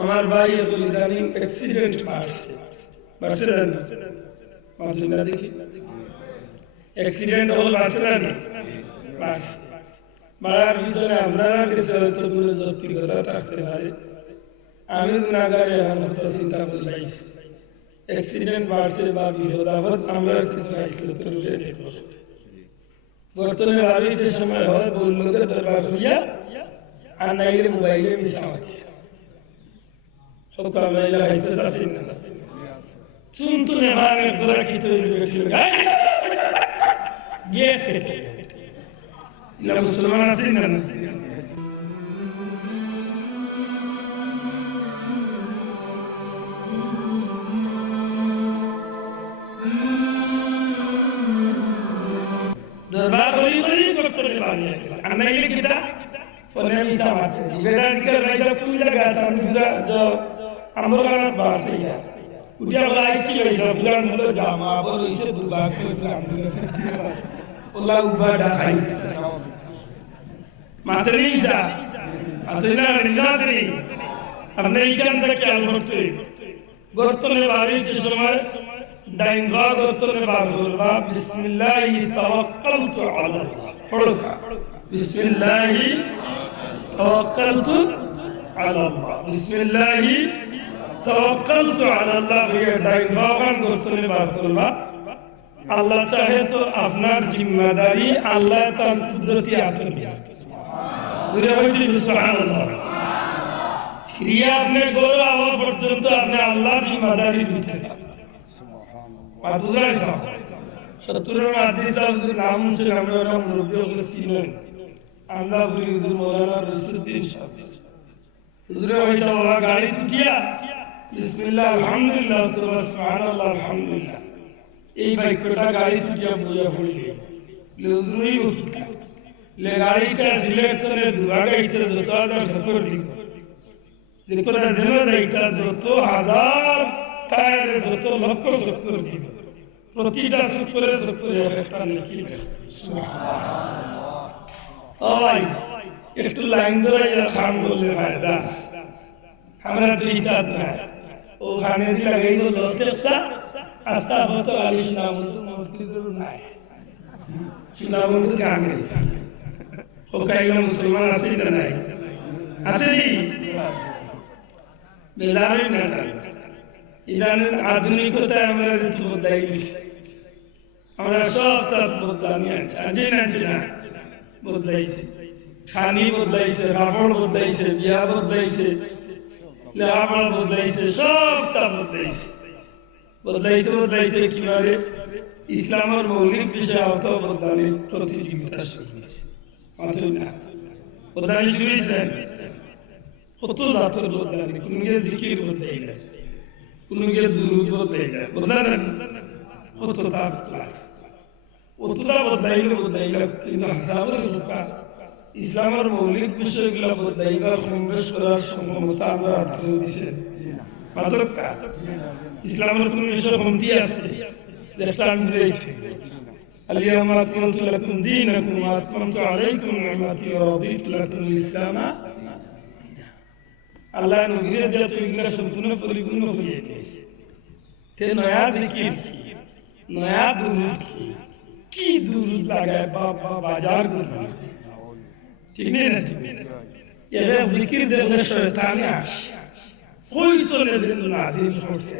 আমার ভাই এখন ইদানিং অ্যাক্সিডেন্ট বাড়ছে না মাঝে না দেখি অ্যাক্সিডেন্ট হল বাড়ছে না বাড়ছে বাড়ার পিছনে আপনারা কাছে হয়তো কোনো যৌক্তিকতা থাকতে পারে। আমি গুণাগারে এখন হত্যা চিন্তা করে পাইছি অ্যাক্সিডেন্ট বাড়ছে বা বিপদ আপদ আমরা কিছু হাইসলতের উপরে নির্ভর বর্তমানে বাড়িতে সময় হয় বহু লোকের দরবার হইয়া আর নাইলে মোবাইলে মিশামাতি সকাল বেলা হাইসলত আছে না চুনতুনে ভাঙে জোরা কি তৈরি বেঠিল গেট কেটে ইলা মুসলমান আছেন না দরবার হই করতে পারে আমরা এলে কিটা ফলে মিশা মারতে বেটা দিকে রাইসা কোন জায়গা আমি जो আমরকানাত বাসে উঠিয়া বলা ইচ্ছি হইছে ফুলান ফুল জামা বল হইছে দুর্ভাগ্য ফুলান আল্লাহ উবাডা খাইতে মাত্র নিসা আতনা নিজাতরি আপনি এইখান থেকে খেয়াল করতে গর্তনে বাড়িতে সময় ডাইন ভাগ গর্তনে বার করবা বিসমিল্লাহি তাওয়াক্কালতু আলাল্লাহ ফড়কা বিসমিল্লাহি তাওয়াক্কালতু আলাল্লাহ বিসমিল্লাহি তাওয়াক্কালতু আলাল্লাহ ये ডাইন ভাগ গর্তনে বার করবা আল্লাহ চাহে তো আপনার জিম্মাদারি আল্লাহ তার কুদরতি আতনি দুরে হইতে সুবহানাল্লাহ ক্রিয়া আপনি গোরা হওয়া পর্যন্ত আপনি আল্লাহর জিম্মাদারি দিতে সুবহানাল্লাহ আদুলা সাহেব সত্তরের হাদিস হুজুর নাম শুনে আমরা নাম রবি ছিলেন আল্লাহ হুজুর মাওলানা রশিদুদ্দিন সাহেব হুজুর হইতা ওরা গাড়ি তুটিয়া বিসমিল্লাহ আলহামদুলিল্লাহ সুবহানাল্লাহ আলহামদুলিল্লাহ এই বাইকটা গাড়ি তুটিয়া বুঝা পড়িলে হুজুরই উঠতা ले गाड़ीটা সিলেক্ট করে দুরাগাইতে যত হাজার সকর দিব যে কোটা জেলা দাইতা যত হাজার টায়ারে যত লক্ষ সকর দিব প্রতিটা সকরে একটা নেকি সুবহানাল্লাহ ও ভাই একটু লাইন ধরে খান বললে ফায়দা আমরা তো ইতাত না ও খানে দি লাগাইলো লতেসা আস্তা হতো আলিশ নাম মুক্তি করু নাই সুনাবন্ধু গানে ওকাইলা মুসলমান আছে না নাই আসেনি বেলারে না ইদান আধুনিকতা আমরা তো বদলাইছি আমরা সব তত বদলানি আছে না বদলাইছি খানি বদলাইছে কাপড় বদলাইছে বিয়া বদলাইছে লেখাপড়া বদলাইছে সব তা বদলাইতে কিভাবে ইসলামের মৌলিক বিষয় অত বদলানি প্রতিযোগিতা শুরু হয়েছে বদলানি শুরু হয়েছে কত জাতের বদলানি কোনকে জিকির বদলাইলে কোনকে দুরূদ বদলাইলে বদলানি কত তার ক্লাস অতটা বদলাইলে কিন্তু হাসাবের রূপা ইসলামের মৌলিক বিষয়গুলো বদলাইবার সমাবেশ করার ক্ষমতা আমরা করে দিছে মাত্রকা ইসলামের কোন বিষয় কমতি আছে যেটা আমি বলেছি اليوم أكملت لكم دينكم وأتممت عليكم نعمتي ورضيت لكم الإسلام আল্লাহ নগরীর যত এগুলো সম্পূর্ণ পরিপূর্ণ হয়ে গেছে তে নয়া জিকির নয়া দুরূদ কি দুরূদ লাগায় বাবা বাজার করে ঠিক নেই না ঠিক ये जिक्र देखले शैतान आश कोई तो लेजिन नाजिल করছে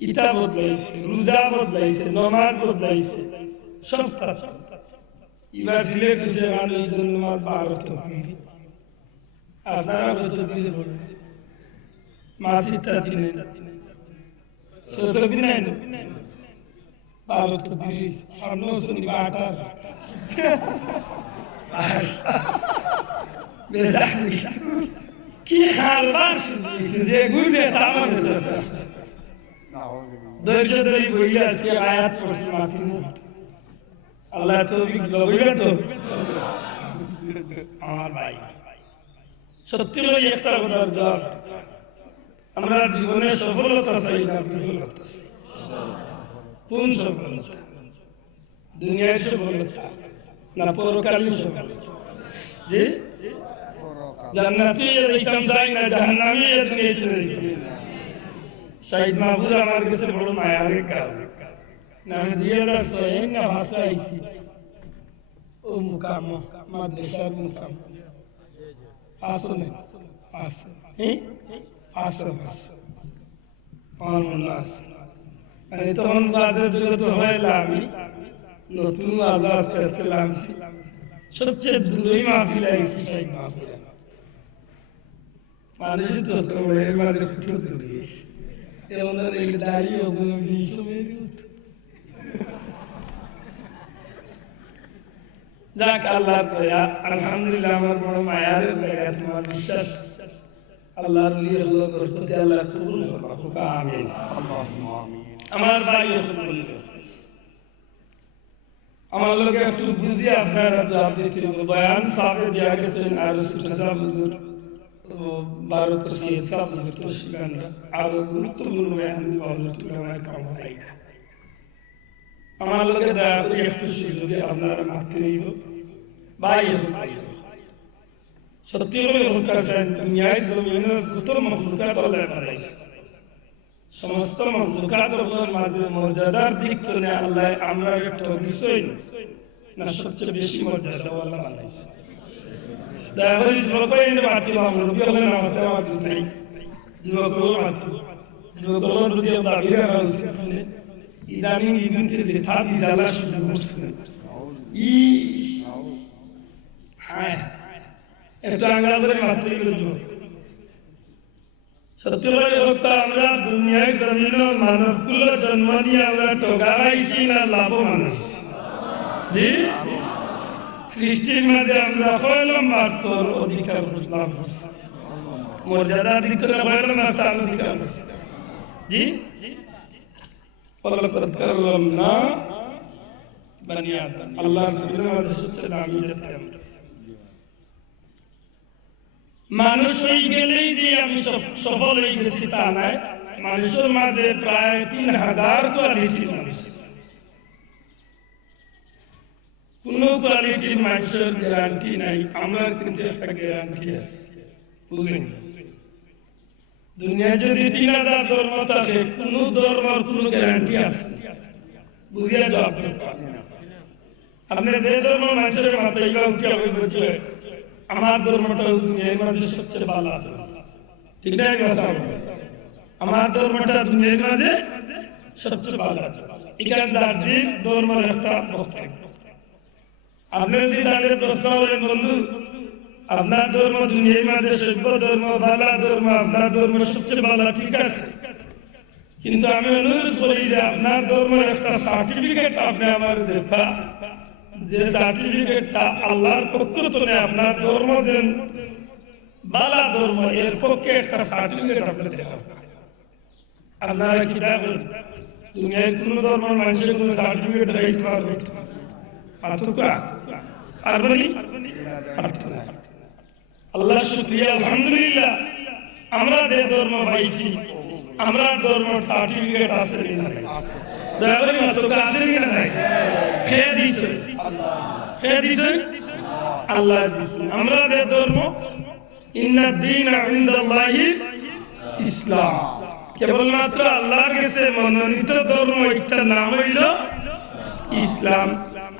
ইতা বদলাইছে রোজা বদলাইছে নামাজ বদলাইছে সব তার এবার সিলেক্ট হয়েছে আলো ঈদ নামাজ 12 তকবীর আপনারা কত তকবীর বলেন মাসিদ তাতিনে সত বিনাই 12 তকবীর সামনে শুনি বাটা কি খালবাস যে গুজে তামানে সরতা ধৈর্য ধরে বইলে আজকে আয়াত পড়ছি মাত্র আল্লাহ তৌফিক দিবেন তো আমার ভাই সত্যি ওই একটা কথার জবাব আমরা জীবনে সফলতা চাই না বিফলতা চাই কোন সফলতা দুনিয়ার সফলতা না পরকালীন সফলতা জি জান্নাতি যাইতাম চাই না জাহান্নামী দুনিয়া চলে যাইতাম শহীদ মাহফুজ আমার কাছে বড় মায়ার কারণ নাম দিয়ে রাস্তা না ভাষা আইছি ও মুকাম মাদ্রাসার মুকাম আসলে তখন বাজার জগৎ হইলাম আমি নতুন আস্তে আস্তে নামছি সবচেয়ে দূরে মাহফিল আইছি শহীদ মাহফিল মানুষের তত এর মাঝে কত দূরে এমন দাঁড়িয়ে যাক আল্লাহর দয়া আলহামদুলিল্লাহ আমার বড় মায়ার লাগা তোমার বিশ্বাস আল্লাহর ওলি হলো বরকতে আল্লাহ কবুল করুক আমিন আল্লাহুম্মা আমিন আমার ভাই কবুল করুক আমার লোকে একটু বুঝি আপনারা জবাব দিতে হবে বয়ান সাহেব দিয়া গেছেন আর সুঠাসা হুজুর ও ভারত সৈয়দ সাহেব হুজুর তো শিখানরা আরো গুরুত্বপূর্ণ বয়ান দিব হুজুর তুলনায় কাম নাই আমার লোকে দয়া করে একটু সুযোগে আপনারা মারতে হইব ভাই সত্যি করে হুকাছেন দুনিয়ায় জমিনের যত মখলুকাত আল্লাহ বানাইছে সমস্ত মখলুকাতের মাঝে মর্যাদার দিক থেকে আল্লাহ আমরা একটু বিষয় না সবচেয়ে বেশি মর্যাদা আল্লাহ বানাইছে দয়া করে যুবকই মাতি মুরব্বী হলেন আমাদের মাতি নাই যুবকও মাতি যুবকগুলোর যদি দাবি রাখা উচিত ইদানিং ইগুনতে যেথা বিজালা শুরু করছে হ্যাঁ একটা আঙ্গালের মাত্রই যুবক সত্যি করে হত্যা আমরা দুনিয়ায় জমিন মানবকুল জন্ম নিয়ে আমরা টোকাইছি না লাভবান হইছি জি সৃষ্টির মাঝে আমরা হইলাম বাস্তর অধিকার লাভ করছি মর্যাদার দিক থেকে হইলাম বাস্তর অধিকার করছি জি ولقد كرمنا بني آدم الله سبحانه وتعالى মানুষ হয়ে গেলেই যে আমি সফল হয়ে গেছি তা নয় মানুষের মাঝে প্রায় 3000 কোয়ালিটির মানুষ কোন কোয়ালিটির মানুষের গ্যারান্টি নাই আমার কিন্তু একটা গ্যারান্টি আছে বুঝলেন দুনিয়া যদি 3000 ধর্ম থাকে কোন ধর্মের কোন গ্যারান্টি আছে বুঝিয়া জবাব আপনি যে ধর্ম মানুষের মাথায় উঠিয়া হইব যে আমার ধর্মটা দুনিয়ার মাঝে সবচেয়ে ভালো ঠিক না আমার ধর্মটা দুনিয়ার মাঝে সবচেয়ে ভালো এখানে জার্জির ধর্মের একটা বক্তব্য আপনি যদি তাদের প্রশ্ন করেন বন্ধু আপনার ধর্ম দুনিয়ার মাঝে সভ্য ধর্ম ভালো ধর্ম আপনার ধর্ম সবচেয়ে ভালো ঠিক আছে কিন্তু আমি অনুরোধ করি যে আপনার ধর্মের একটা সার্টিফিকেট আপনি আমার দেখা যে সার্টিফিকেটটা আল্লাহর পক্ষ থেকে আপনার ধর্ম যে ভালো ধর্ম এর পক্ষে একটা সার্টিফিকেট আপনি দেখা আপনারা কি দেখেন দুনিয়ার কোন ধর্মের মানুষের কোন সার্টিফিকেট দিতে পারবে পার্থক্য আর বলি পার্থক্য আল্লাহ শুকরিয়া আলহামদুলিল্লাহ আমরা যে ধর্ম পাইছি আমরা ধর্ম সার্টিফিকেট আছে না দয়া করে মাত্র আছে না নাই খেয়ে দিছে আল্লাহ দিছে আমরা যে ধর্ম ইন্না দীনা ইনদাল্লাহি ইসলাম কেবলমাত্র আল্লাহর কাছে মনোনীত ধর্ম একটা নাম হইল ইসলাম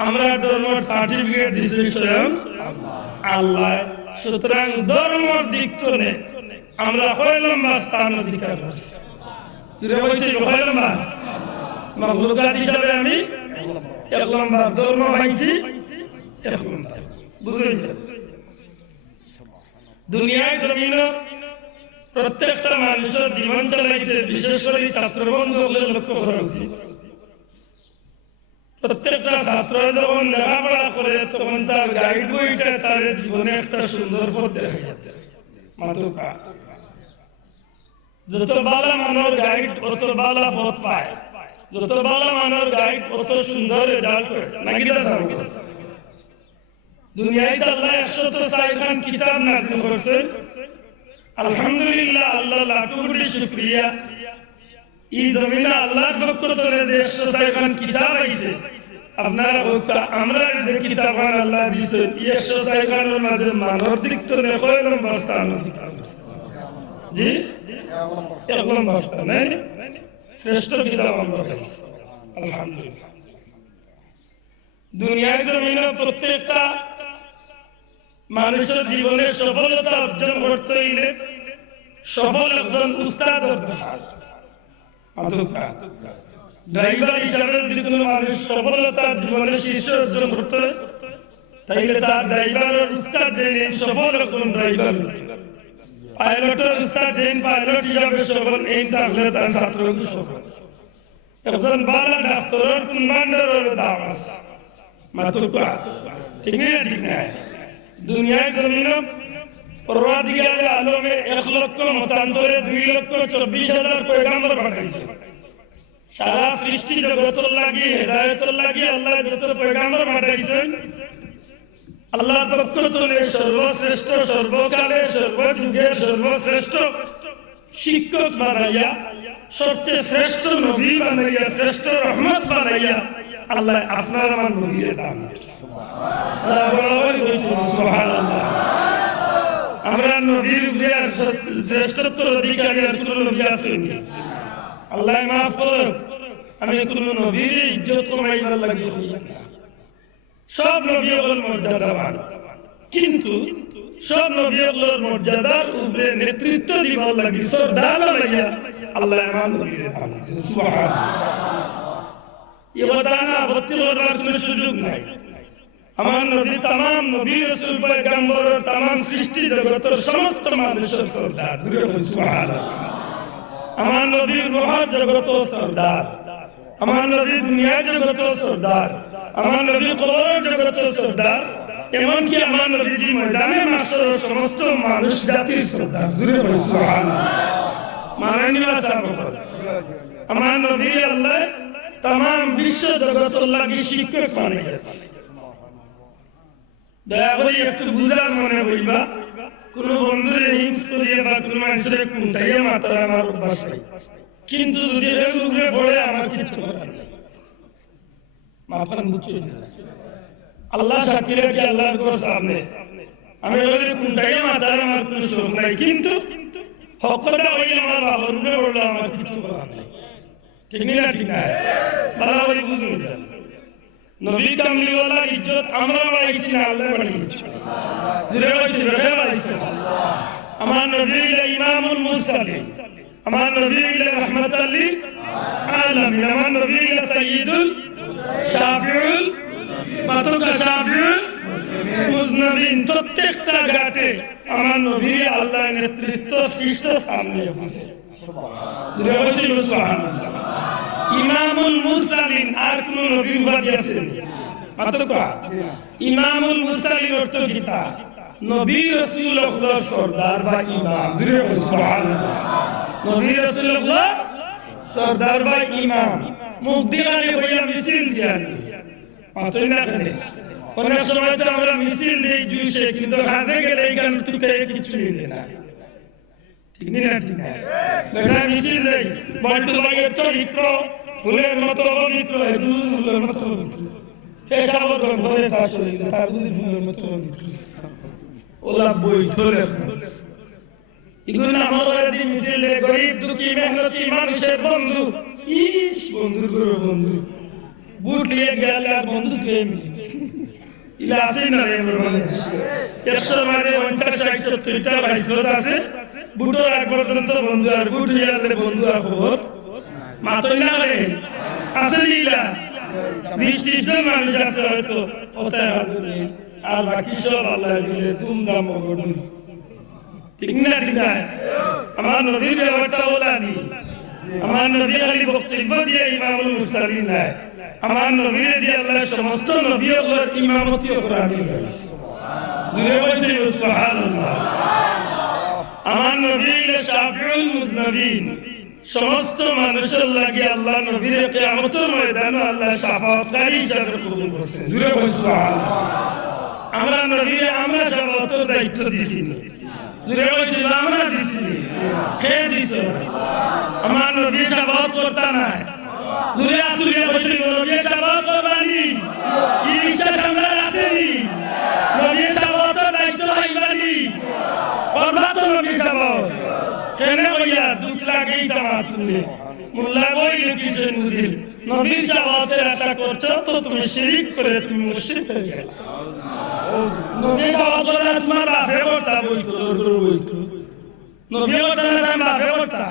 আমরা ধর্ম সার্টিফিকেট দিছে স্বয়ং আল্লাহ সুতরাং ধর্মের দিক থেকে আমরা হইলাম বা স্থান অধিকার করছি হইলাম বা মাখলুকাত হিসাবে আমি 1 নম্বর ধর্ম পাইছি 1 নম্বর বুঝলেন দুনিয়ায় জমিন প্রত্যেকটা মানুষের জীবন চালাইতে বিশেষ করে ছাত্র বন্ধুদের লক্ষ্য করা উচিত প্রত্যেকটা ছাত্র যখন লেখাপড়া করে তখন তার গাইড বইটা তার জীবনে একটা সুন্দর পথ দেখা যেতে মাতুকা যত ভালো মানব গাইড অত ভালো পথ পায় যত ভালো মানব গাইড অত সুন্দর রেজাল্ট করে নাকি দুনিয়ায় আল্লাহ 104 খান কিতাব নাযিল করেছেন আলহামদুলিল্লাহ আল্লাহ লাখো কোটি শুকরিয়া এই জমিনে আল্লাহর পক্ষ থেকে যে 104 খান কিতাব আইছে আপনারা আমরা যে কিতাব আল্লাহ দিয়েছেন 106 এর মাঝে মানব দিক তো ne কয় নম্বর স্থান জি 1 নম্বর স্থান নাই শ্রেষ্ঠ কিতাব আমরা পাইছি আলহামদুলিল্লাহ দুনিয়ার জমিনে প্রত্যেকটা মানুষের জীবনে সফলতা অর্জন করতে হইলে সফল একজন উস্তাদ দরকার ড্রাইভার হিসাবে যদি কোনো মানুষ সফলতার জীবনে শীর্ষ অর্জন করতে তাইলে তার ড্রাইভারের উস্তাদ জেনে সফল একজন ড্রাইভার পাইলটের উস্তাদ জেনে পাইলট হিসাবে সফল এই থাকলে তার ছাত্র সফল একজন ভালো ডাক্তারের কমান্ডারের দাম আছে মাত্র ঠিক না দুনিয়ার জমিনে পরওয়ারদিগারে আলমে 1 লক্ষ মতান্তরে 2,24,000 পয়গাম্বর পাঠাইছে সারা সৃষ্টি জগতের লাগি হেদায়েতের লাগি আল্লাহ যত পয়গাম্বর পাঠাইছেন আল্লাহর পক্ষ থেকে সর্বশ্রেষ্ঠ সর্বকালে সর্বযুগে সর্বশ্রেষ্ঠ শিক্ষক বানাইয়া সবচেয়ে শ্রেষ্ঠ নবী বানাইয়া শ্রেষ্ঠ রহমত বানাইয়া আল্লাহ আপনার আমার নবীর দান দিয়েছে সুবহানাল্লাহ আমরা নবীর শ্রেষ্ঠত্বের অধিকারী আর কোন নবী আছেন আল্লাহ মাফ করুন আমি কোন নবীর ইজ্জত কমাইবার লাগি সব নবীর মর্যাদাবান কিন্তু সব নবীর মর্যাদার উপরে নেতৃত্ব দিবার লাগি সরদার লাগিয়া আল্লাহ আমার নবীর দান দিয়েছে সুবহানাল্লাহ এই বদানা আপত্তি করবার কোনো সুযোগ নাই আমার নবী तमाम নবী রাসূল পয়গম্বর तमाम সৃষ্টি জগতের সমস্ত মানুষের সরদার সুবহানাল্লাহ আমার নবী রূহ জগতের সরদার আমার নবী দুনিয়া জগতের সরদার আমার নবী কবর জগতের সরদার এমনকি আমার নবীজি ময়দানে মাশরের সমস্ত মানুষ জাতির সরদার সুবহানাল্লাহ মাননীয় সাহাবা আমার নবী আল্লাহ तमाम বিশ্ব জগতের লাগি শিক্ষক বানিয়েছে দয়া করে একটু বুঝার মনে হইবা কোন বন্ধুরে হিংস করিয়া বা কোন মানুষের কুণ্ঠাইয়া মাতার আমার অভ্যাস নাই কিন্তু যদি এর উপরে পড়ে আমার কিছু করার নেই মাফান বুঝছো আল্লাহ সাক্ষী রাখি আল্লাহর ঘর সামনে আমি ওদের কুণ্ঠাইয়া মাতার আমার কোনো শোক নাই কিন্তু হকটা ওই আমার বাবার উপরে পড়লে আমার কিছু করার নেই ঠিক না ঠিক না ভালো করে বুঝুন নবী কামলিওয়ালার ইজ্জত আমরা বাড়াইছি না আল্লাহ বাড়িয়েছে জুড়ে বলছি রেখে বাড়াইছে আমার নবী ইমামুল মুরসালিন আমার নবী রহমাতুল লিল আলামিন আমার নবী সাইয়্যিদুল শাফিউল মাতুকা শাফিউল মুজনবিন প্রত্যেকটা ঘাটে আমার নবী আল্লাহর নেতৃত্ব সৃষ্ট সামনে বসে সুবহানাল্লাহ জুড়ে বলছি সুবহানাল্লাহ ইমামুল মুরসালিন আর কোন নবী উপাধি আছে মাতকা ইমামুল মুরসালিন অর্থ কিতা নবী রাসূলুল্লাহর সরদার বা ইমাম জুড়ে সুবহানাল্লাহ নবী রাসূলুল্লাহ সরদার বা ইমাম মুক্তিগালি হইয়া মিছিল দিয়ান মাতই না কেন অনেক সময় তো আমরা মিছিল দেই জুসে কিন্তু হাজে গেলে এই গান তুকে কিছু মিলে না ঠিক না ঠিক না দেখা মিছিল দেই বলটু ভাইয়ের চরিত্র ফুলের মতো পবিত্র ফুলের মতো পবিত্র পেশাবর ঘরে শাশুড়ি তার দুই ফুলের মতো পবিত্র ওলা বই ধরে এগুলো আমার দিন মিছিলে গরিব দুঃখী মেহনতি মানুষের বন্ধু ইস বন্ধু গুরু বন্ধু বুট নিয়ে গেলে আর বন্ধু তুই ইলা আছে না রে মানুষ 100 মারে 50 60 70 টা ভাইসত আছে বুটোর এক পর্যন্ত বন্ধু আর বুট ইয়ালে বন্ধু আর খবর মাতই না রে আছে ইলা 20-30 জন মানুষ আছে হয়তো কোথায় হাজির আর বাকি সব আল্লাহ দিলে ধুমধাম করুন ঠিক না ঠিক না আমার নবীর ব্যাপারটা ওলানি আমার নবী খালি বক্তব্য দিয়ে ইমামুল মুরসালিন নাই আমার নবীর দিয়ে আল্লাহ সমস্ত নবীর ইমামতি কোরআনে হয়েছে জুড়ে বলতে সুবহানাল্লাহ আমার নবী শাফিউল মুজনবিন সমস্ত মানুষের লাগি আল্লাহ নবীর কিয়ামতের ময়দানে আল্লাহ শাফাআতকারী হিসেবে কবুল করেছেন জুড়ে বলতে সুবহানাল্লাহ আমরা নবীর আমরা শাফাআতের দায়িত্ব দিছি জুড়ে বলতে আমরা দিছি কে দিছে আমার নবী শাফাআত করতে না দুনিয়া তুলে বলতে নবী শাফাআত করবানি আপনি কইয়া দুঃখ লাগেই তামা তুমি মোল্লা বই লিখিছেন মুজিব নবীর শাহাদাতের আশা করছো তো তুমি শিরিক করে তুমি মুশরিক হয়ে গেলে নবীর শাহাদাত তোমার বাপে করতা বইতো বইতো নবী কথা না বাপে করতা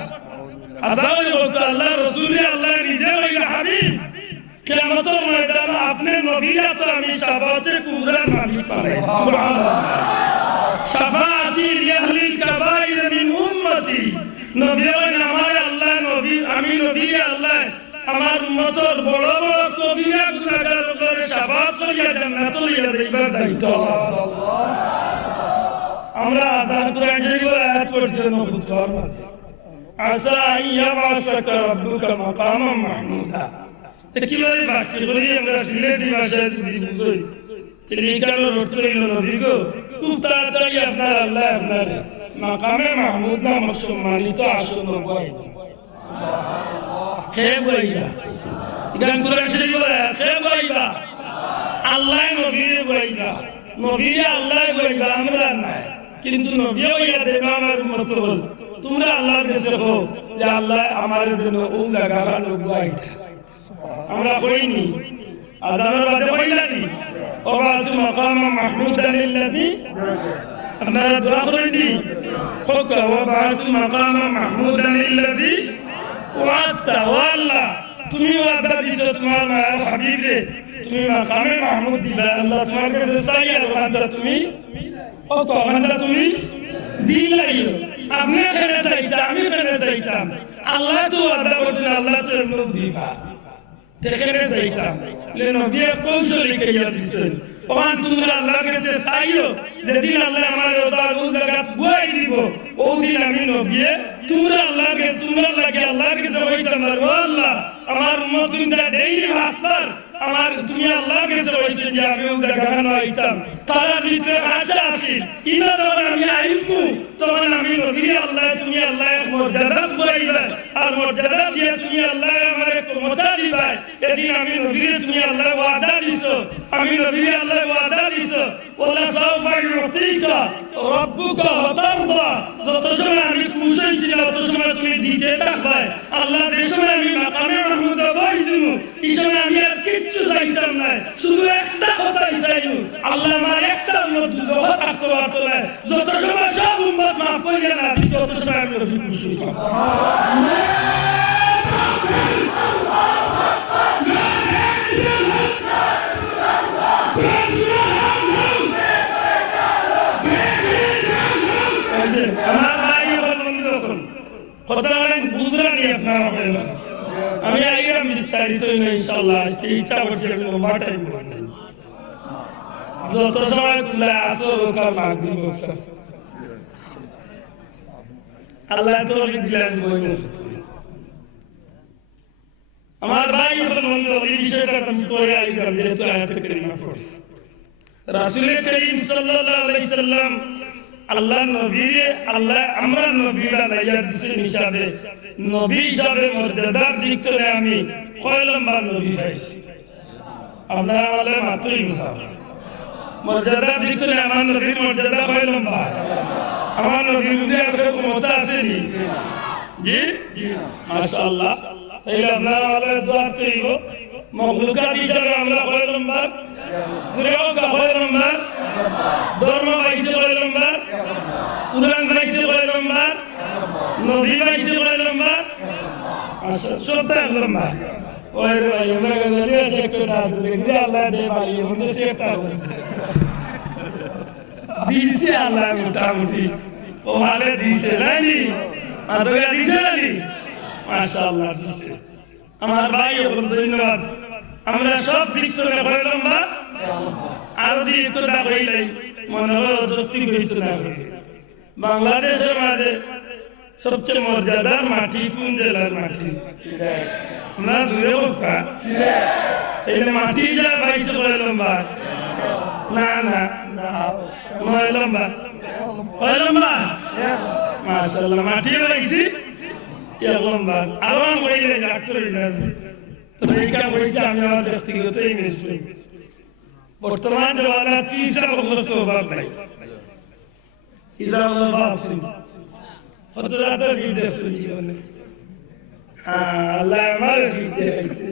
আসাওই আল্লাহ রাসূল আল্লাহ নিজে ওই হাবিব কিয়ামতের ময়দানে আপনি নবীরা তো আমি শাফাতে কুবরার মালিক পাবে সুবহানাল্লাহ শাফাতি লিআহলিল কাবাইর মিন উম্মতি নবী আমার আল্লাহ নবী আমি নবী আল্লাহ আমার উম্মতের বড় বড় কবিরা গুনাহগার করে শাফাত করিয়া জান্নাতে লইয়া যাইবার দায়িত্ব আল্লাহ আমরা আযান কোরআন শরীফের আয়াত পড়ছিলাম খুতবার মাঝে আসা ইয়াবাসাকা রাব্বুকা মাকামান মাহমুদা কিভাবে বাক্য করি আমরা সিলেটি ভাষায় যদি বুঝই লিখানোর অর্থ হইল নবী গো খুব তাড়াতাড়ি আপনার আল্লাহ আপনার মাকামে মাহমুদ নামক সম্মানিত আসন খেয়ে বইবা গান কোরআন শরীফ খেয়ে বইবা আল্লাহ নবীরে বইবা নবীরে আল্লাহ বইবা আমরা নাই কিন্তু নবী হইয়া দেবা আমার উম্মত তোমরা আল্লাহর কাছে কও যে আল্লাহ আমার জন্য ও লাগাবার লোক বাইতা আমরা কইনি আযানের বাদে কইলানি ওয়াবাসু মাকামা মাহমুদান আল্লাযী আমরা দোয়া করিনি কোকা ওয়াবাসু মাকামা মাহমুদান আল্লাযী ওয়াতা ওয়াল্লাহ তুমি ওয়াদা দিছো তোমার হাবিব রে তুমি মাকামে মাহমুদ দিবা আল্লাহ তোমার কাছে চাই আর ওখানটা তুমি ও ওখানটা তুমি দিলাইও আপনি কেন চাইতা আমি কেন চাইতাম আল্লাহ তো ওয়াদা করছেন আল্লাহ তো এমন দিবা দেখেন চাইতাম লে নবী কৌশলী কইয়া দিছেন ওখান তোমরা আল্লাহর কাছে চাইও যেদিন আল্লাহ আমার ওই জায়গাত গুয়াই দিব ওই দিন আমি নবী তোমরা আল্লাহকে তোমরা লাগে আল্লাহর কাছে কইতাম ও আল্লাহ আমার উম্মত দুনিয়া ডেইলি আসবার আমার তুমি আল্লাহর কাছে কইছেন যে আমি ওই জায়গাখানে আইতাম তারা ভিতরে আশা আছে ইনা যখন আমি আইমু তখন আমি নবী আল্লাহ তুমি আল্লাহ মর্যাদা করাইবা আর মর্যাদা দিয়ে তুমি আল্লাহ আমারে ক্ষমতা দিবা এদিন আমি নবী তুমি আল্লাহ ওয়াদা দিছো আমি নবী আল্লাহ ওয়াদা দিছো ওয়ালা সাউফা ইউতিকা রাব্বুকা ওয়াতারদা যত সময় আমি খুশি ছিল তত সময় তুমি দিতে থাকবে আল্লাহ যে সময় আমি মাকামে মাহমুদ বইছিলাম এই সময় আমি আর কিচ্ছু চাইতাম না শুধু একটা কথাই চাইলাম আল্লাহ আমার একটা উম্মত জগৎ থাকতে পারতো না যত সময় সব উম্মত মাফ করে না তত সময় আমি নবী খুশি আমার ভাই বন্ধু কথা বুঝলাম আপনারা আমি আইরাম বিস্তারিত ইনশাআল্লাহ ইচ্ছা করছি লম্বা টাইম করতে যত সময় খুলে আসো কাল মাগরিব বসা আল্লাহ তৌফিক দিলেন বই আমার ভাই বন্ধু এই বিষয়টা তুমি করে আইরাম যেহেতু আয়াত কারিমা পড়ছ রাসূল করিম সাল্লাল্লাহু আলাইহি সাল্লাম আল্লাহ নবী আল্লাহ আমরা নবীরা লাইয়া দিছেন হিসাবে নবী হিসাবে মর্যাদার দিক থেকে আমি কয় লম্বা নবী পাইছি আপনারা বলে মাত্রই বুঝা মর্যাদার দিক থেকে আমার নবীর মর্যাদা কয় লম্বা আমার নবীর উপরে ক্ষমতা আছে নি জি মাশাআল্লাহ তাইলে আপনারা বলে দোয়া তৈব মখলুকাত হিসাবে আমরা কয় লম্বা ঘুরেও কয় লম্বা ধর্ম পাইছে কয় লম্বা কুরআন পাইছে কয় লম্বা নবী পাইছে কয় লম্বা আচ্ছা সবটা লম্বা ওই ভাই আমরা গেলে সেক্টর আছে দেখি আল্লাহ দে ভাই আমাদের সেফটা দিছে আল্লাহ মোটামুটি ও ভালো দিছে নানি মাদুয়া দিছে নানি মাশাআল্লাহ দিছে আমার ভাই ধন্যবাদ আমরা সব দিক থেকে কয় লম্বা আর দিক কথা কইলাই মনে হয় যৌক্তিক হইতো না বাংলাদেশের মাঝে সবচেয়ে মর্যাদার মাটি কোন জেলার মাটি আমরা জুড়ে হোকা এই মাটি যা পাইছে কয় লম্বা না না নয় লম্বা কয় লম্বা মাশাআল্লাহ মাটি পাইছি এক লম্বা আরাম কইলে যা করি না তো এই কাম হইতে আমি আমার ব্যক্তিগত ইমেজ করি বর্তমান জওয়ানাত ফিসা বলতো বাপ নাই ইলা আল্লাহ বাসি কত রাতের ভিড় দেখছো জীবনে? হ্যাঁ, আল্লাহ আমার ভিড় দেখাইছে।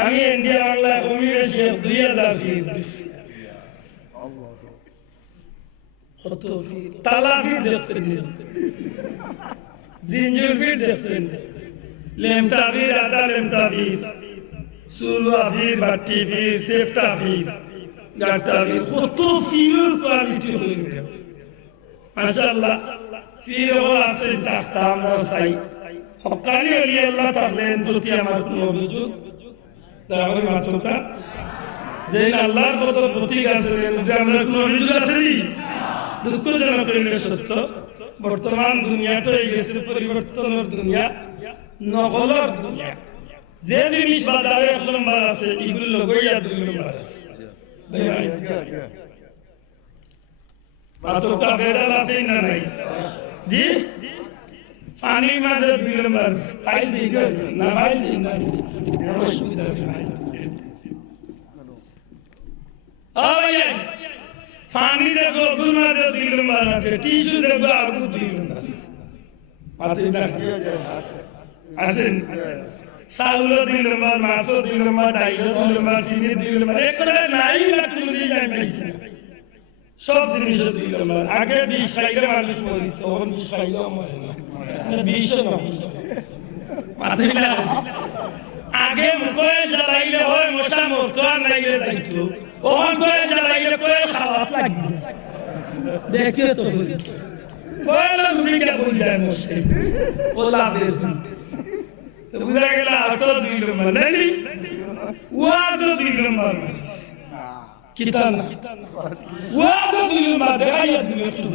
আমি ইন্ডিয়া বাংলা কমি বেশি 2000 ভিড় দিচ্ছি। কত ভিড়, তালা ভিড় দেখছেন, জিঞ্জুর ভিড় দেখছেন, লেমটা ভিড়, আদা লেমটা ভিড়, সুলুয়া ভিড়, বাটি ভিড়, সেফটা ভিড়, গাটা ভিড়, কত ভিড়ের কোয়ালিটি হয়ে গেল মাশাআল্লাহ। ভিড় হল আছেন তাহতা আমরা চাই হকানি হলি আল্লাহ থাকলেন প্রতি আমার কোনো অভিযোগ দাঁড়াবে মাতকা যে আল্লাহর কত প্রতীক আছে আমরা কোনো অভিযোগ আছে নি? দুঃখজনক হইলে সত্য বর্তমান দুনিয়াটা হয়ে গেছে পরিবর্তনের দুনিয়া, নকলের দুনিয়া। যে জিনিস বাজারে 1 নম্বর আছে এগুলো লগইয়া 2 নম্বর আছে। মাতকা বেড়াল আছে না নাই? জি পানি মাঝে 2 নম্বর আছে। ফাইল দিই না ফাইল দিই না অসুবিধা আছে। পানি দেখো গুল মাঝে 2 নম্বর আছে, টিস্যু দেখো আগু 2 নম্বর আছে। আছেন চাউল 2 নম্বর, মাছ 2 নম্বর, ডাইল 2 নম্বর, চিনি 2 নম্বর, এক করে নাই না কোনো দিন যাই পাইছি না। সব জিনিস 2 নম্বর। আগে 20 খাইলে মানুষ মরিস, তখন 20 খাইলেও মরে না, 20 না আগে কয়ে জ্বালাইলে হয় মশা মরতো আর নাইলে যাইতো, ওখান কয়ে জ্বালাইলে কয়ে খাওয়া লাগবে দেখে তো কয়লা রুটিটা বল যায় মশাই ওলা বেশ বুঝা গেল আটো 2 নম্বর নাইনি ওয়াজ 2 নম্বর কিতা না ওয়াজ 2 নম্বর দেখাইয়া দিবে একটু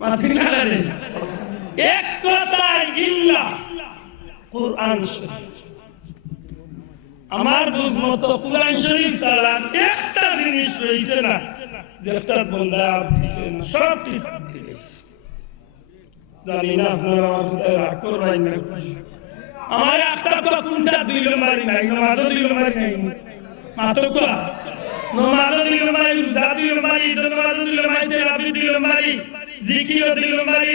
মাথিনা রে এক কথায় ইল্লা কুরআন শরীফ। আমার বুঝ মতো কুরআন শরীফ ছাড়া একটা জিনিস রয়েছে না যেটা বন্ধা দিছে না, সব ঠিক দিয়েছে। জানি না আপনারা আমার কোথায় রাগ করবেন না, আমার একটা কোনটা 2 নম্বরই নাই, নামাজ 2 নম্বরই নাই, মাত্র কোয়া নামাজ 2 নম্বরই, রোজা 2 নম্বরই, নামাজ 2 নম্বরই, তেরাবি 2 নম্বরই, জিকির 2 নম্বরই,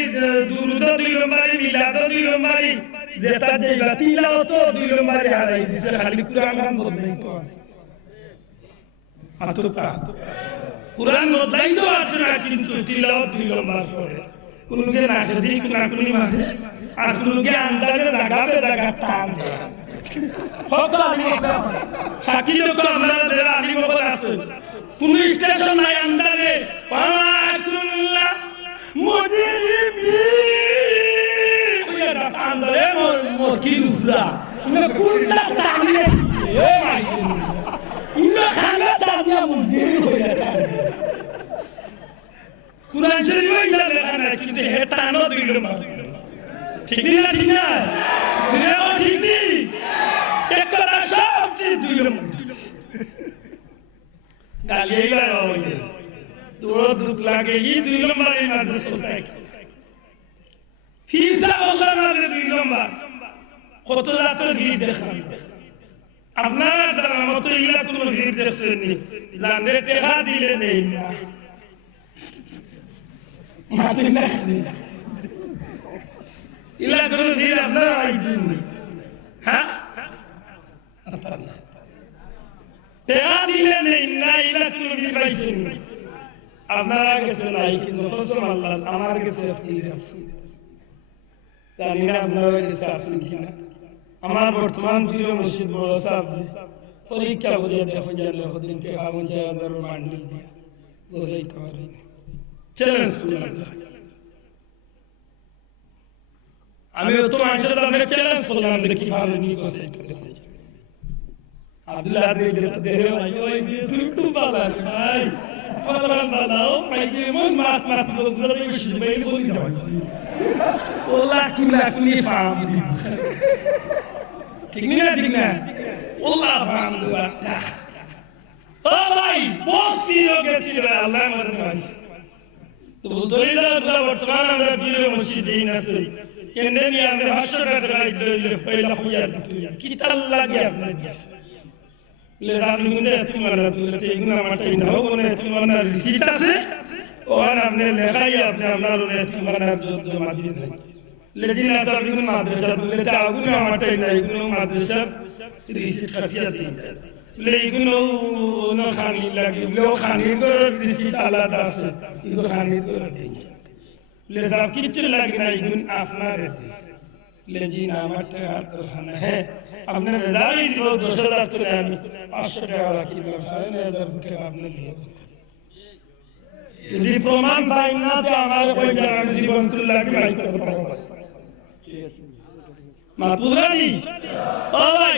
দুরুদ 2 নম্বরই, মিলাদ 2 নম্বরই, যেটা দেইবা তিলাওয়াত 2 নম্বরই হারাই দিছে, খালি কুরআন বদলাই তো আছে আতকা কুরআন বদলাই তো আছে না, কিন্তু তিলাওয়াত 2 নম্বর করে কোনকে না খেদি না কোনি মাঝে আর কোনকে আন্দাজে লাগাবে লাগা টান সকল আলিমকে সাকি লোক আপনারা যারা আলিমকে আছে কোন স্টেশন নাই আন্দাজে ওয়ালাকুল্লাহ মুজরিমি ওয়া আন্দাজে মকিরুফলা ইনা কোনটা টানে এ মাই ইনা খানা টানিয়া মুজরিমি হইয়া কুরআন শরীফ ইলা লেখা নাই, কিন্তু হেটানো 2 নম্বর। ঠিক না ঠিক না ঠিক নেই এক কথা সবচেয়ে 2 নম্বর গালিয়ে হয় তোর দুঃখ লাগে এই 2 নম্বরের মধ্যে চলতে ফিসা আল্লাহ নামে 2 নম্বর কত রাত ভিড় দেখেন আপনারা যারা মতো ইলা কোনো ভিড় দেখছেন জানলে টেকা দিলে নেই না মাতিনা ইলা কোনো ভিড় আপনারা আইছেন হ্যাঁ টেকা দিলে নেই না ইলা কোনো ভিড় পাইছেন আপনারা গেছেন নাই, কিন্তু কসম আল্লাহ আমার কাছে ভিড় আছে, জানি না আপনারা কাছে আছেন কিনা। আমার বর্তমান প্রিয় মসজিদ বড় সাহেব পরীক্ষা করিয়া দেখো জানলে হদিন টেকা 50,000 বান্ডিল দিয়া বোঝাইতে পারি চ্যালেঞ্জ করলাম। আমি তো মানুষের সামনে চ্যালেঞ্জ করলাম দেখি ভালো নি বোঝাইতে দেখো আব্দুল্লাহ দেহে ভাই ওই তুই খুব ভালো ভাই পালা বানাও পাইবে মন মাত মাত বলতে বেশি বেল বলি দাও ওলা কুনি ফাম দি ঠিক না ওলা ফাম দুয়া ও ভাই বহুত দিন গেছি রে আল্লাহ আমার নাস তো দইলা বর্তমান আমরা বীর মসজিদিন আছে এনে নি আমরা 500 টাকা দিলে ফয়লা খুয়া দিত কি তাল লাগে আপনি দিস লে রাবি গুন্দে তুমি না তুলতে ইগুনা মাটাই না ওনে তুমি না রিসিট আছে ওখানে আপনি লেখাই আপনি আপনার এতিমখানার জমা দিয়ে দেন লেজিনা সাবিগুন মাদ্রাসা বলে তাগুন আমারটাই নাই এগুলো মাদ্রাসার রিসিট কাটিয়ে দিন লেগুলো ওনো খানি লাগে লো খানির করে রিসিট আলাদা আছে এগুলো খানির করে দিন ले साहब किच्छ लग ना इगुन आपना रहते ले जी नामक ते हाथ तो खाना है आपने बेदारी दिलो 200 तो नहीं 500 টাকা কি দরকার है 1000 টাকা आपने लिए यदि प्रमाण पाई ना तो हमारे कोई ग्रामीण जीवन को लग नहीं कर पाएगा मातुरा जी ओ भाई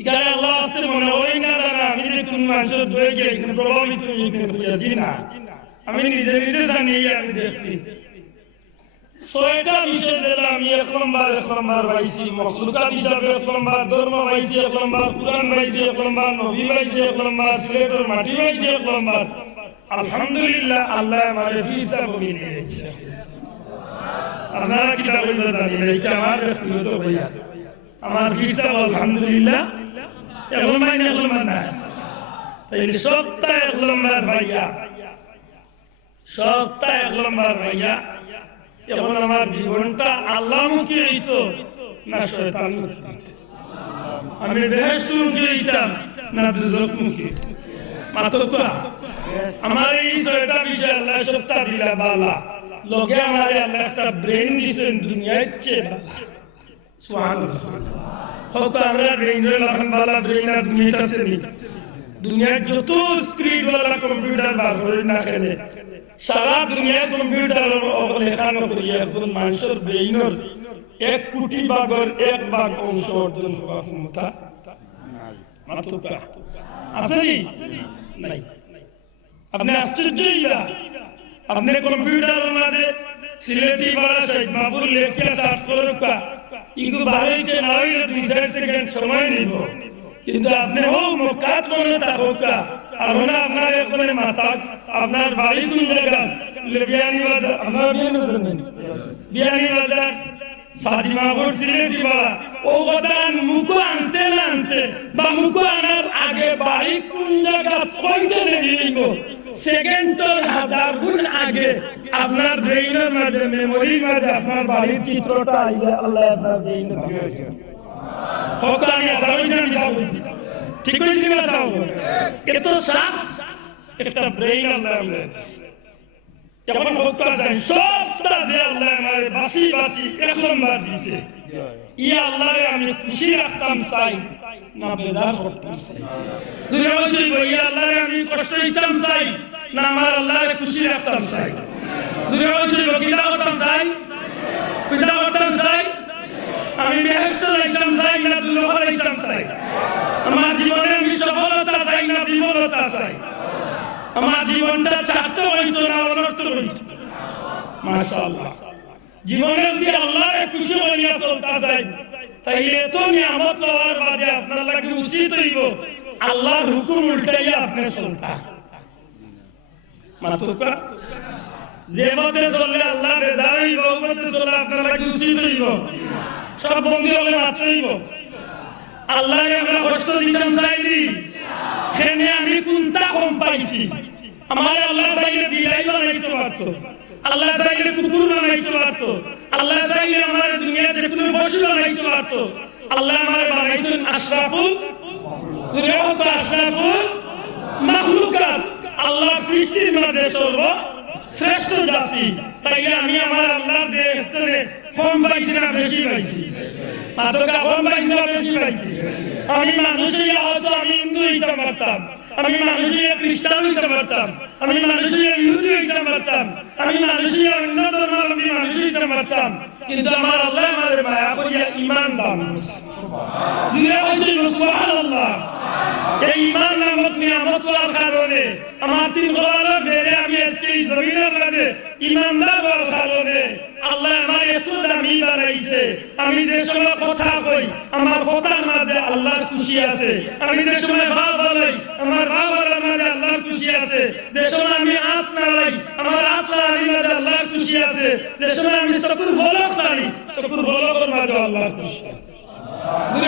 इकाले अल्लाह वास्ते मने होई ना ना আমি যে কোন মানুষ দয়ে গিয়ে কোন প্রভাবিত হই কোন জি না আমি নিজে নিজে জানি আমি দেখছি ছয়টা বিষয় দিলাম আমি এক নম্বর পাইছি মখলুকাত হিসাবে এক নম্বর ধর্ম পাইছি এক নম্বর কুরআন পাইছি এক নম্বর নবী পাইছি এক নম্বর সিলেটের মাটি পাইছি এক নম্বর আলহামদুলিল্লাহ আল্লাহ আমারে ফিসা বলি দিয়েছে আপনারা কি দাবি জানেন এটা আমার ব্যক্তিগত হইয়া আমার ফিসা আলহামদুলিল্লাহ এখন মানে এখন না তাই সপ্তাহে এক নম্বর ভাইয়া সপ্তাহে এক নম্বর ভাইয়া এখন আমার জীবনটা আল্লাহমুখী হইতো না শয়তানমুখী হইতো আমি বেহেশতমুখী হইতাম না দুজখমুখী মাত্র আমার এই ছয়টা বিষয় আল্লাহ সপ্তাহ দিলা বালা লগে আমার আল্লাহ একটা ব্রেন দিছেন দুনিয়ার চেয়ে বালা সুবহানাল্লাহ কত আমরা ব্রেইনের লাখান বালা ব্রেইন আর দুনিয়াতে আছে নি দুনিয়ার যত স্পিড वाला কম্পিউটার বার করে না খেলে সারা দুনিয়া কম্পিউটার লেখানো করি একজন মানুষের ব্রেইনের 1 কোটি ভাগের 1 ভাগ অংশ অর্জন করার ক্ষমতা মাত্র আছে নাই আপনি আশ্চর্য হইবা আপনি কম্পিউটারের মাঝে সিলেটি ভাষা শহীদ মাহবুব লেখিয়া সার্চ করুকা ইগু বাড়াইতে না হইলে 2 সেকেন্ড সময় নিব কিন্তু আপনি ও মক্কাত মনে থাকুকা আর না আপনার এখানে মাথা আপনার বাড়ি কোন জায়গা বিয়ানি বাজার আপনার বিয়ানি বাজার সাদি মাহবুব সিলেটি ভাষা ও কথা মুখো আনতে না আনতে বা মুখো আনার আগে বাড়ি কোন জায়গা কইতে দেব সেকেন্ডের 1000 গুণ আগে আপনার ব্রেইনের মাঝে মেমোরির মাঝে আপনার বাড়ির চিত্রটা আইলে আল্লাহ আপনার ব্রেইনে দিয়ে দিবেন ফোকা আমি সারাইছেন দিছি ঠিক কইছি না সাও এত সাফ একটা ব্রেইন আল্লাহ আমাদের এখন ফোকা যায় সবটা দিয়ে আল্লাহ আমারে বাসি এক নম্বর দিয়েছে ইয়া আল্লাহরে আমি খুশি রাখতাম চাই না বেজার করতাম চাই দুনিয়া বলছি ইয়া আল্লাহরে আমি কষ্ট দিতাম চাই না আমার আল্লাহরে খুশি রাখতাম চাই দুনিয়া বলছি কিদা করতাম চাই আমি বেহেশত যাইতাম চাই না দুজখ যাইতাম চাই আমার জীবনে আমি সফলতা চাই না বিফলতা চাই আমার জীবনটা চারটা হইতো না অনর্থ হইতো মাশাআল্লাহ জীবনে যদি আল্লাহরে খুশি করিয়া চলতে চাই তাইলে তো নিয়ামত পাওয়ার বাদে আপনার লাগে উচিত হইব আল্লাহর হুকুম উল্টাইয়া আপনি চলতা মাত্র যে মতে চললে আল্লাহ বেজার হইব ও মতে চললে আপনার লাগে উচিত হইব সব বন্ধু হলে মাত্র হইব আল্লাহরে আমরা কষ্ট দিতাম চাইলি সেনে আমি কোনটা কম পাইছি আমার আল্লাহ চাইলে বিলাই বানাইতে পারতো আল্লাহ চাইলে কুকুর বানাইতে পারতো আল্লাহ চাইলে আমার দুনিয়াতে কোনো পশু বানাইতে পারতো আল্লাহ আমার বানাইছেন আশরাফুল মাখলুকাত আল্লাহ সৃষ্টির মধ্যে সর্বশ্রেষ্ঠ জাতি তাইলে আমি আমার আল্লাহর দেশে কম পাইছি না বেশি পাইছি মাত্র কম পাইছি না বেশি পাইছি আমি মানুষই হয়তো আমি হিন্দু হইতে পারতাম আমি মানুষই খ্রিস্টান হইতে পারতাম আমি মানুষই ইহুদি হইতে পারতাম আমি মানুষই অন্য ধর্মাবলম্বী মানুষ হইতে পারতাম কিন্তু আমার আল্লাহ আমাদের মায়া করিয়া ঈমান দান সুবহানাল্লাহ এই ঈমান নামক নিয়ামত পাওয়ার কারণে আমার তিন গোলার ফেরে আমি আজকে এই জমিনের মধ্যে ঈমানদার হওয়ার কারণে আল্লাহ আমার এত দামি বানাইছে আমি যে সময় কথা কই আমার কথার মাঝে আল্লাহর খুশি আছে আমি যে সময় ভাব বলাই আমার ভাব বলার মাঝে আল্লাহর খুশি আছে যে সময় আমি হাত নাড়াই আমার হাত নাড়ার মাঝে আল্লাহর খুশি আছে যে সময় আমি চকুর ভলক ছাড়ি চকুর ভলকের মাঝে আল্লাহর খুশি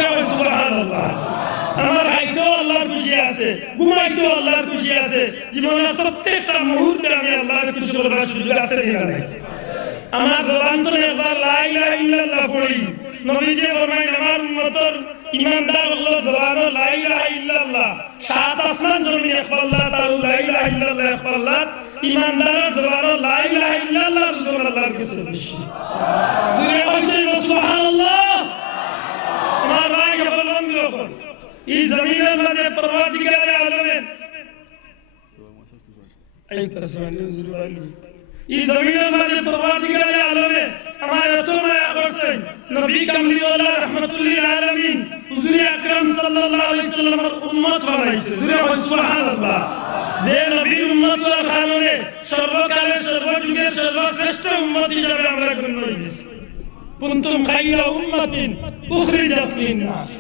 আছে সুবহানাল্লাহ আমার হাইতেও আল্লাহর খুশি আছে আছে, ঘুমাইতো আল্লাহর খুশি আছে, জীবনের প্রত্যেকটা মুহূর্তে আমি আল্লাহর খুশি করবার সুযোগ আছে না নাই? আমার জবান তো একবার লা ইলাহা ইল্লাল্লাহ পড়ি, নবীজি ফরমাইন আমার উম্মতের ঈমানদার হলো জবান লা ইলাহা ইল্লাল্লাহ, সাত আসমান জমিন ইখবাল্লাহ তার লা ইলাহা ইল্লাল্লাহ ইখবাল্লাহ, ঈমানদার জবান লা ইলাহা ইল্লাল্লাহ রসুল আল্লাহর কাছে বেশি। দুনিয়া হইতে সুবহানাল্লাহ। আমার ভাই বললাম যখন এই জমিনের মাঝে পরওয়ারদিগারে আলমের এই কাসমানি জুরবালি এই জমিনের মাঝে পরওয়ারদিগারে আলমে আমার এত মায়া করছেন, নবী কামলিওয়ালা রাহমাতুল্লিল আলামিন হুজুর আকরাম সাল্লাল্লাহু আলাইহি সাল্লামের উম্মত বানাইছে। সুবহানাল্লাহ। যে নবীর উম্মত হওয়ার কারণে সর্বকালের সর্বযুগের সর্বশ্রেষ্ঠ উম্মত হিসেবে আমরা গণ্য হয়েছি। কুনতুম খায়রা উম্মাতিন উখরিজাত লিন-নাস।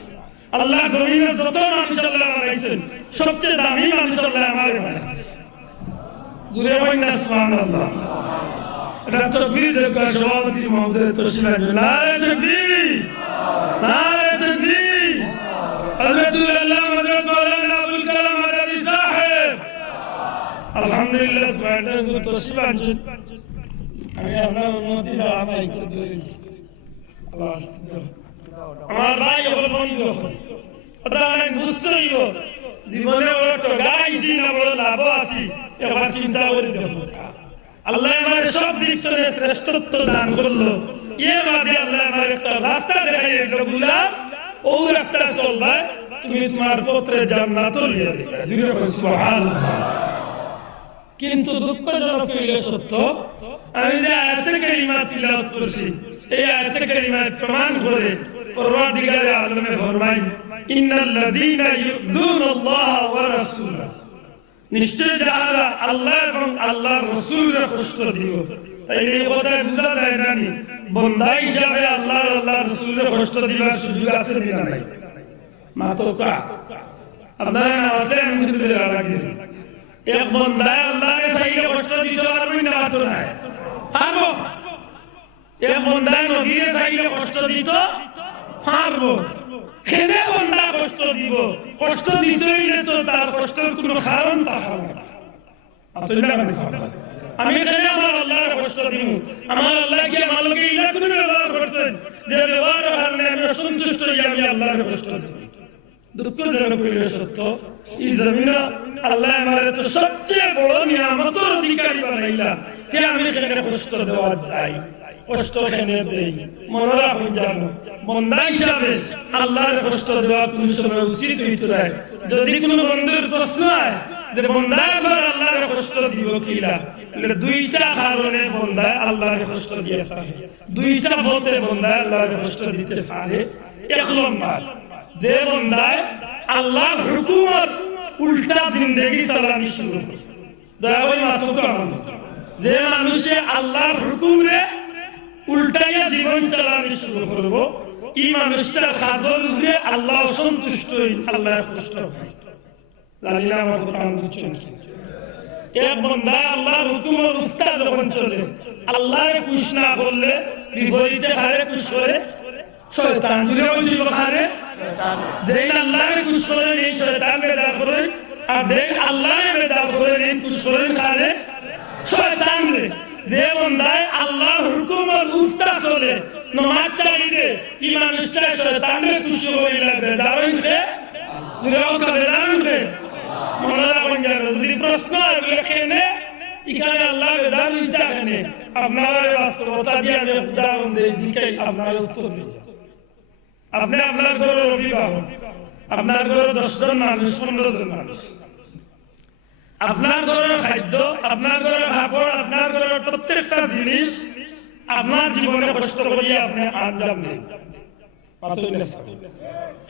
আল্লাহ জমিনে যত মানুষ আল্লাহ বানাইছেন সবচেয়ে দামি মানুষ আল্লাহ আমারে বানাইছে। দূরে হইন না সুবহানাল্লাহ। এটা তাকবীর দেখা সভাপতি মহোদয় তশরিফ নারে তাকবীর, নারে তাকবীর। হযরতুল আল্লামা হযরত মাওলানা আবুল কালাম আজাদি সাহেব আলহামদুলিল্লাহ সুবহানাল্লাহ তশরিফ আনছেন। আমি আপনার উন্নতি জানাই করেছি। আল্লাহ আমার ভাই হল বন্ধু হল ওটা বুঝতে হইব জীবনে ওটা গাইছি না বড় লাভ আছি এবার চিন্তা করে দেখো আল্লাহ আমার সব দিক থেকে শ্রেষ্ঠত্ব দান করলো, এর বাদে আল্লাহ আমার একটা রাস্তা দেখাই একটা গুলাম, ও রাস্তা চলবা তুমি তোমার পত্রে জান্নাত লিয়ে দেবে। সুবহানাল্লাহ। কিন্তু দুঃখজনক হইলে সত্য, আমি যে আয়াতে কারিমা তিলাওয়াত করছি এই আয়াতে কারিমা প্রমাণ করে পরওয়ারদিগারে আলমে ফরমায় ইন্নাল্লাযীনা ইউযুনাল্লাহ ওয়া রাসূলাহু, নিশ্চয় যারা আল্লাহ এবং আল্লাহর রাসূলের কষ্ট দিব। তাই এই কথা বুঝা যায় না নি বান্দা হিসাবে আল্লাহর রাসূলের কষ্ট দিবার সুযোগ আছে না নাই? মাতকা আপনারা নামাজে আমি কিন্তু লাগে এক বান্দা আল্লাহর সাইয়ে কষ্ট দিতে পারবে না তো না পারবো? এক বান্দা নবীর সাইয়ে কষ্ট দিত পারবো? কেনে বান্দা কষ্ট দিব? কষ্ট দিতেই তো তার কষ্টের কোনো কারণ থাকে না। আমি কেন আমার আল্লাহর কষ্ট দিব? আমার আল্লাহ কি আমার লগে ইলা কোনো ব্যবহার করছেন যে ব্যবহারের কারণে আমি অসন্তুষ্ট হই, আমি আল্লাহর কষ্ট দিব? দুঃখজনক হইলে সত্য, এই জমিনে আল্লাহ আমার তো সবচেয়ে বড় নিয়ামতের অধিকারী বানাইলা, তে আমি কেন কষ্ট দেওয়া যাই? কষ্ট কেন দেই? মনে রাখুন জানো বন্দা হিসাবে আল্লাহর কষ্ট দেওয়া কোন সময় উচিত হইতে যায়। যদি কোনো বন্ধুর প্রশ্ন হয় যে বন্দা এবার আল্লাহর কষ্ট দিব কিলা, দুইটা কারণে বন্দা আল্লাহর কষ্ট দিয়ে থাকে, দুইটা বলতে বন্দা আল্লাহর কষ্ট দিতে পারে। এক নম্বর, যে বন্দায় আল্লাহর হুকুমত উল্টা জিন্দেগি চালানি শুরু করে, দয়া করে মাতক আমাদের যে মানুষে আল্লাহর হুকুমে উল্টাইয়া জীবন চালানি শুরু করবো, এই মানুষটার কাজল যে আল্লাহ সন্তুষ্ট আল্লাহ কষ্ট হয়। জানি না আমার কথা বুঝছেন কি? এক বন্দা আল্লাহর হুকুমের উস্তাদ যখন চলে, আল্লাহর খুশ না করলে বিপরীতে হারে খুশ করে শয়তান। জুড়ে বলছিল হারে যেই আল্লাহর খুশ করেন এই শয়তান বেদার করেন, আর যেই আল্লাহর বেদার করেন এই খুশ করেন হারে শয়তান রে। যে বন্দায় আল্লাহর হুকুমের উস্তাদ চলে নমাজ চাইলে এই মানুষটা শয়তানের খুশ করিলা বেদার হইছে মনে রাখুন। যদি প্রশ্ন এখানে এখানে আল্লাহ বেদার হইতে এখানে আপনার বাস্তবতা দিয়ে আমি উদাহরণ দিই, জিজ্ঞাই আপনার উত্তর দিই। আপনি আপনার ঘরের অভিভাবক, আপনার ঘরে 10 জন মানুষ 15 জন মানুষ, আপনার ঘরের খাদ্য, আপনার ঘরের কাপড়, আপনার ঘরের প্রত্যেকটা জিনিস আপনার জীবনে কষ্ট করিয়ে আপনি আঞ্জাম দেন।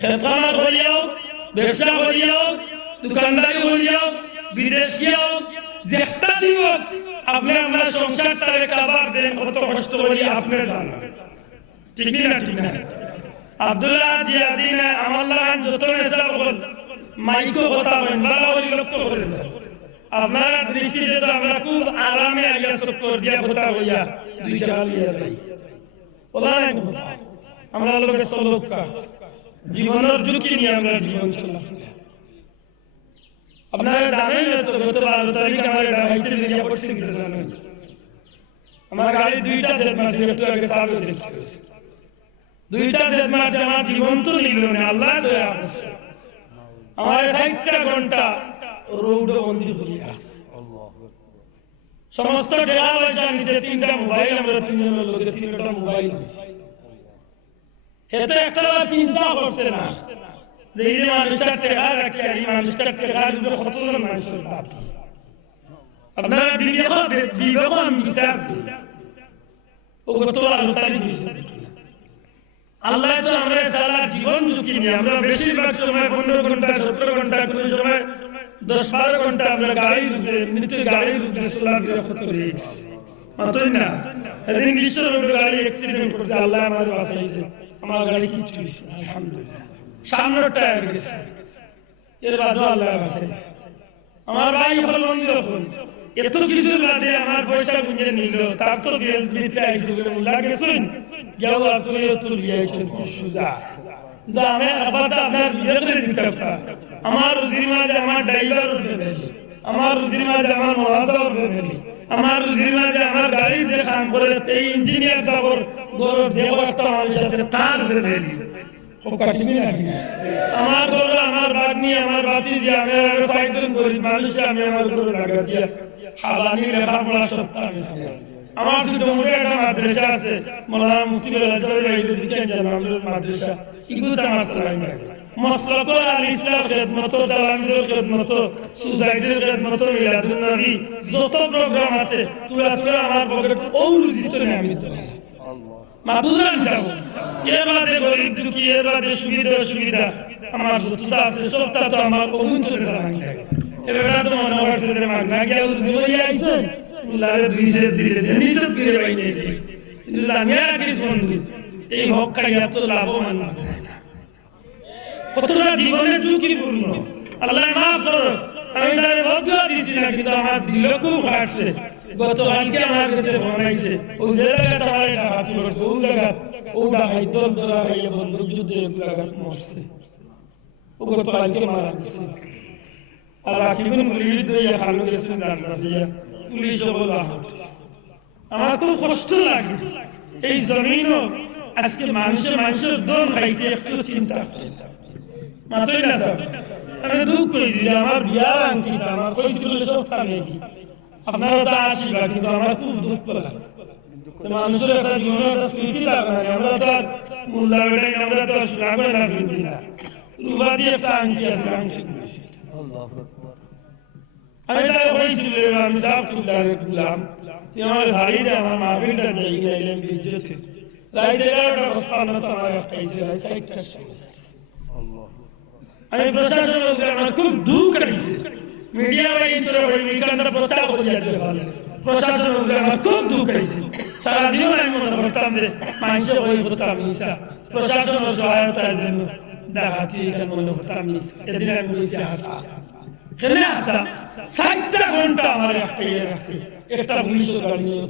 খেতখানা করিয়াও, ব্যবসা করিয়াও, দোকানদারি করিয়াও, বিদেশ গিয়াও, যেটা দিব আপনি আপনার সংসারটারে কাবার দেন, কত কষ্ট করি আপনি জানেন। ঠিক না? ঠিক না? আব্দুল্লাহ জিহাদি না আমার লাগান যত হিসাব করল মাইকো কথা বলেন বালা বলি লক্ষ্য করে দেন। আপনারা দৃষ্টিতে তো আমরা খুব আরামে আইয়া চক্কর দিয়া কথা হইয়া দুইটা লিয়া যাই বলা নাই কথা। আমরা লোকের চলকা জীবনের ঝুঁকি নিয়ে আমরা জীবন চলা। আপনারা জানেন তো গত 12 তারিখ আমার গাড়িতে বেরিয়ে পড়ছে কি জানেন? আমার গাড়ি দুইটা জেড মারছে, একটু আগে সাবে দেখেছি। দুইটা জেড মারছে, আমার জীবন তো নিল না, আল্লাহ দয়া করছে। আমার 60 ঘন্টা রোড বন্ধ হয়ে আছে। সমস্ত টাকা পয়সা নিচে, 3টা মোবাইল, আমরা 3 জনের লোকে 3টা মোবাইল নিছি। এত একটা চিন্তা করছে না যে এই মানুষটা টাকা রাখি আর এই মানুষটা টাকার উপরে কতজন মানুষের দাম। আপনারা বিবেক বিচার দিন। ও গত 12 তারিখ আল্লাহ তো আমরা সারা জীবন ঝুঁকি নিয়ে, আমরা বেশিরভাগ সময় 15 ঘন্টা 17 ঘন্টা, কোন সময় 10-12 ঘন্টা আমরা গাড়ির উপরে, নিত্য গাড়ির উপরে চলাফেরা করতে রেখেছি। মাত্রই না এদিন বিশ্ব রোডে গাড়ি অ্যাক্সিডেন্ট করছে, আল্লাহ আমার বাঁচাইছে। আমার গাড়ি কিচ্ছু হয়েছে আলহামদুলিল্লাহ, সামনের টায়ার গেছে, এর বাদও আল্লাহ বাঁচাইছে। আমার ভাই হল বন্ধু হল, এত কিছু বাদে আমার পয়সা গুঁজে নিল, তার তো বেল দিতে আইছে বলে মোল্লা গেছেন গেল আসলে তুলবি আইছেন সুজা দামে আবার আপনার বিয়ে করে দিতে আমার রুজির মাঝে আমার ড্রাইভার ফ্যামিলি, আমার রুজির মাঝে আমার মহাজর ফ্যামিলি, আমার রুজির মাঝে আমার গাড়ি যে কাম করে এই ইঞ্জিনিয়ার সাগর গৌর যে একটা মানুষ আছে তার ফ্যামিলি। আমার গরু, আমার বাগনি, আমার বাতি যে আমি 60 জন গরিব মানুষ, আমি আমার গরু লাগা দিয়া সাবানি লেখাপড়া সপ্তাহ আমি চালাই। আমার ছোট মোটো একটা মাদ্রাসা আছে, মাওলানা মুফতি মাদ্রাসা, এগুলো তো আমার চালাই। মসলক আল ইসলাম খেদমত, তালামিজের খেদমত, সোসাইটির খেদমত, মিলাদুন নবী, যত প্রোগ্রাম আছে তুলা তুলা আমার পকেট ঔরজিত আমি তো মাদুরান যাব। এর বাদে গরিব দুঃখী, এর বাদে সুবিধা অসুবিধা আমার যতটা আছে সবটা তো আমার অগুন্তরে জানাই লাগে। এবার তো মনে করছে যে মাগনা গিয়া জীবনে আইছে লারে দুইছে দিলে নিচে দিলে বাইনে গিয়ে কিন্তু জানিয়া রাখিস বন্ধু, এই হক খাইয়া তো লাভবান না যায় না। কতটা জীবনে ঝুঁকিপূর্ণ, আল্লাহ মাফ করো। আমি তারে বদলা দিছি না, কিন্তু আমার দিল খুব খাটছে। গতকালকে আমার কাছে বানাইছে, ও যে জায়গাতে আমার ডাকাত করছে, ও জায়গা ও ডাকাই দল ধরা খাইয়া বন্দুক যুদ্ধে লাগাত মরছে, ও গতকালকে মারা গেছে। আর বাকিগুলো মুরিদ হইয়া খালু গেছে জানতাছিয়া, পুলিশ বল আহত। আমার খুব কষ্ট লাগে এই জমিনও আজকে মানুষের দল খাইতে একটু চিন্তা করে মাত্রই না স্যার। আমি দুঃখ করেছি যে আমার বিয়ার আংটিটা আমার কইছিল সব কামে কি আপনারা তা আসিবা, কিন্তু আমার খুব দুঃখ লাগছে। মানুষের একটা জীবনের একটা স্মৃতি লাগে না, আমরা তো আর মোল্লা বেটাই, আমরা তো রাগবে না ফিরতি না। রুবা দিয়ে একটা আংটি আছে, আংটি করেছি। আমি তাই হয়েছিল, আমি সাপ খুললাম, আমার হারিয়ে আমার মাহফিলটা দিয়ে গেলাম বিদ্যুৎ রাইতে 11:55 তো আমার একটা ইসে রাইট সাইডটা আমি প্রশাসন আমার খুব দুঃখ হয়েছে। মিডিয়া ভাই তোরা ওই উইকেন্ডটা প্রচার করে যেতে পারলে প্রশাসন আমার খুব দুঃখ হয়েছে। সারা জীবন আমি মনে করতাম যে মানুষে ওই করতাম ইসা, প্রশাসনের সহায়তার জন্য ডাকাতি এখানে মনে করতাম ইসা। এদিন আমি বলছি হাসা এখানে আসা 60টা ঘন্টা আমার একটা ইয়ে আছে, একটা পুলিশের গাড়ি নিয়ে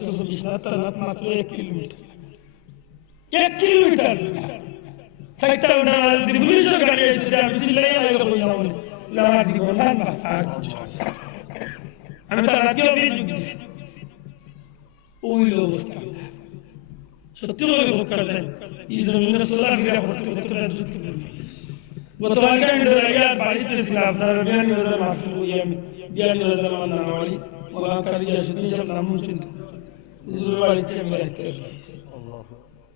মাত্র 1 কিলোমিটার 1 কিলোমিটার 60টা ঘন্টা পুলিশের গাড়ি আসছে। আমি চিল্লাই আমার জীবন আমি তার আজকে অভিযোগ দিচ্ছি ওই অবস্থা সত্যি করে এই জমিনে চলাফেরা করতে কতটা যুক্তিপূর্ণ। গতকালকে আমি দরাইয়ার বাড়িতে ছিলাম, আপনার বিয়ানীবাজার মাহফিল হই, আমি বিয়ানীবাজার আমার নানাবাড়ি মহাকারিয়া শুনি সব নাম চিন্ত বাড়িতে আমি রাইতে রয়েছি।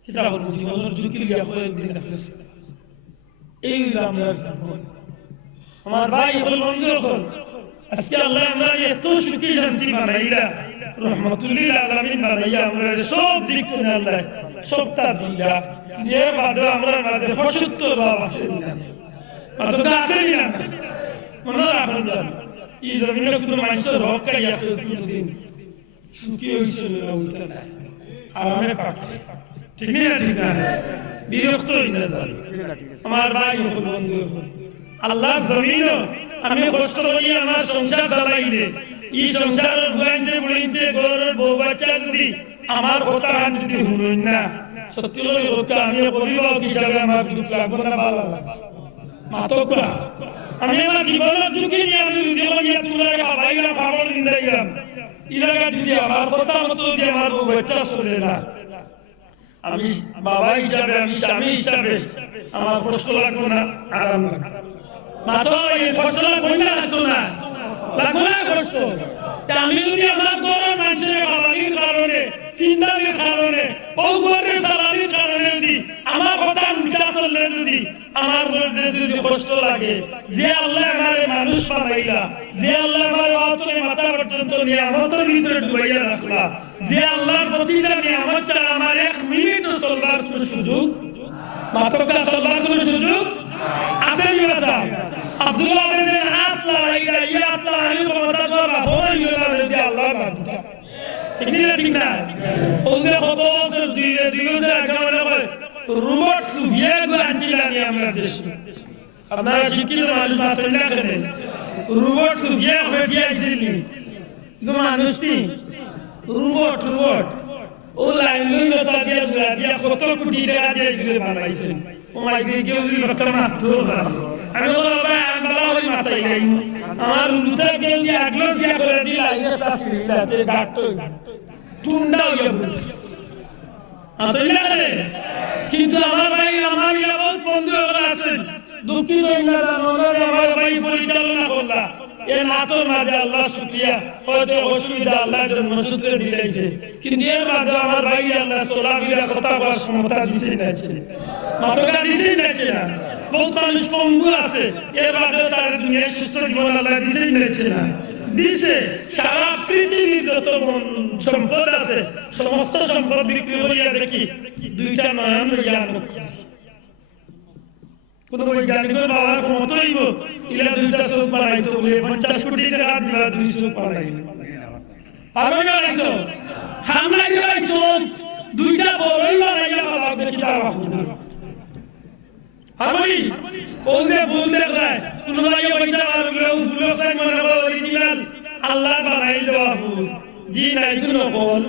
কিতাব জীবনের ঝুঁকি লিয়া কয়েকদিন এই আমার ভাই হল বন্ধু হল। আজকে আল্লাহ আমরা এত সুখী শান্তি বানাইলা, রহমতুল্লিল আলামিন বানাইয়া আমরা সব দিক থেকে আল্লাহ সবটা দিলা দিয়ে বাদে আমরা মাঝে 75 ভাব আছে না, অতটা আছে না মনে রাখুন। এই জমিনে কোনো মানুষের হক খাইয়া কোনোদিন সুখী হয়েছে উল্টা না, আরামে পাকে ঠিক না, ঠিক না বিরক্ত হই না। আমার ভাই হল বন্ধু হল আল্লাহ জমিন আমি কষ্ট করি আমার সংসার চালাইলে এই সংসারের ভুলাইতে বুড়াইতে ঘরের বউ বাচ্চা যদি আমার কথা যদি শুনুন না, সত্যি আমি অভিভাবক হিসাবে আমার দুঃখ লাগবে না, ভালো লাগবে মাতকরা আমি আমার জীবনের ঝুঁকি নিয়ে আমি জীবন ইয়া তুলে খাবাইরা খাবার দিলাম ইলাকা যদি আমার কথা মতো যদি আমার বউ বাচ্চা চলে না আমি বাবা হিসাবে আমি স্বামী হিসাবে আমার কষ্ট লাগবে না আরাম লাগবে মাত্র এই কষ্ট লাগবে না লাগবে না কষ্ট আমি যদি আমার গরম মানুষের খাবারের কারণে চিন্তার কারণে ওগরের সালারির কারণে যদি আমার কথা উল্টা চললে যদি আমার যদি কষ্ট লাগে যে আল্লাহ আমারে মানুষ বানাইলা যে আল্লাহ আমারে অতরে মাথা পর্যন্ত নিয়ামতের ভিতরে ডুবাইয়া রাখলা যে আল্লাহর প্রতিটা নিয়ামত ছাড়া আমার 1 মিনিটও চলবার কোনো সুযোগ মাত্রকা চলবার কোনো সুযোগ আছে কি বাসা আব্দুল্লাহ বিন নাত লাইলা ইয়াত লাইলা কথা করা হয় যদি আল্লাহ না ঠিক না ওদের কত বছর দুই বছর আগে মনে হয় রোবট সুফিয়া গো আনছিলাম আমরা দেশে আপনারা শিক্ষিত মানুষ মাত্র না কেন রোবট সুফিয়া ফেটিয়ে আইছিলি গো মানুষ কি রোবট ও লাইন লই লতা দিয়া কত কোটি টাকা দিয়ে এগুলো বানাইছে ও মাই কেউ যদি কথা মাত্র আমি বাবা বাবা ওই মাথায় গাই আমার উল্টা গেল দিয়ে আগলো দিয়া করে দিলা এটা শাস্ত্রী সাথে ডাক্তার টুন্ডা হইয়া বল আতইলা রে কিন্তু আমার ভাই আমার বহুত বন্ধু আছেন দুঃখিত হইলা জানোলার আমার ভাই পরিচালনা করলা এ নাতর মাঝে আল্লাহ শুকরিয়া হয়তো অসুবিধা আল্লাহ জন্মসূত্রে দিলাইছে কিন্তু এর মাঝে আমার ভাই আল্লাহ সোলাবিরা কথা বলার ক্ষমতা দিছে না মাতকা দিছে না বহুত মানুষ পঙ্গু আছে এর মাঝে তার দুনিয়ায় সুস্থ জীবন আল্লাহ দিছে না দিছে সারা পৃথিবীর যত সম্পদ আছে সমস্ত সম্পদ বিক্রি করিয়া দেখি দুইটা নয়ন লইয়া কোন বৈজ্ঞানিকের বাবার ক্ষমতা হইব ইলা দুইটা চোখ বানাইতো বলে 50 কোটি টাকা দিবা দুই চোখ বানাইল পারবে না তো খামলাই দিবাই চোখ দুইটা বড়ই বানাইয়া খাবার দেখি তারা আমি ওলে ফুল দেখায় কোন ভাই বইটা পারবে ও ফুল সাই মনে করে অরিজিনাল আল্লাহ বানাই দেওয়া ফুল জি নাই কোন ফল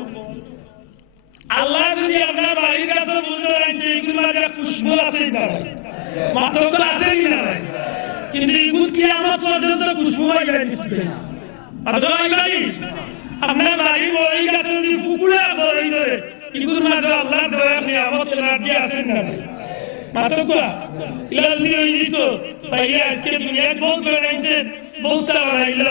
আল্লাহ যদি আপনার বাড়ির কাছে বুঝতে পারেন যে এগুলো মাঝে খুশবু আছে না মাত্র আছে না কিন্তু এগুলো কি আমার পর্যন্ত খুশবু হয়ে গেলে আপনার বাড়ি বড়ই গাছে যদি ফুকুড়া বড়ই ধরে এগুলো মাঝে আল্লাহ দেওয়া নিয়ামত এনার্জি আছে না মাত্র ইলাল দিয়ে দিত তাই আজকে দুনিয়ায় বহুত বেড়াইতেন বহুত বানাইল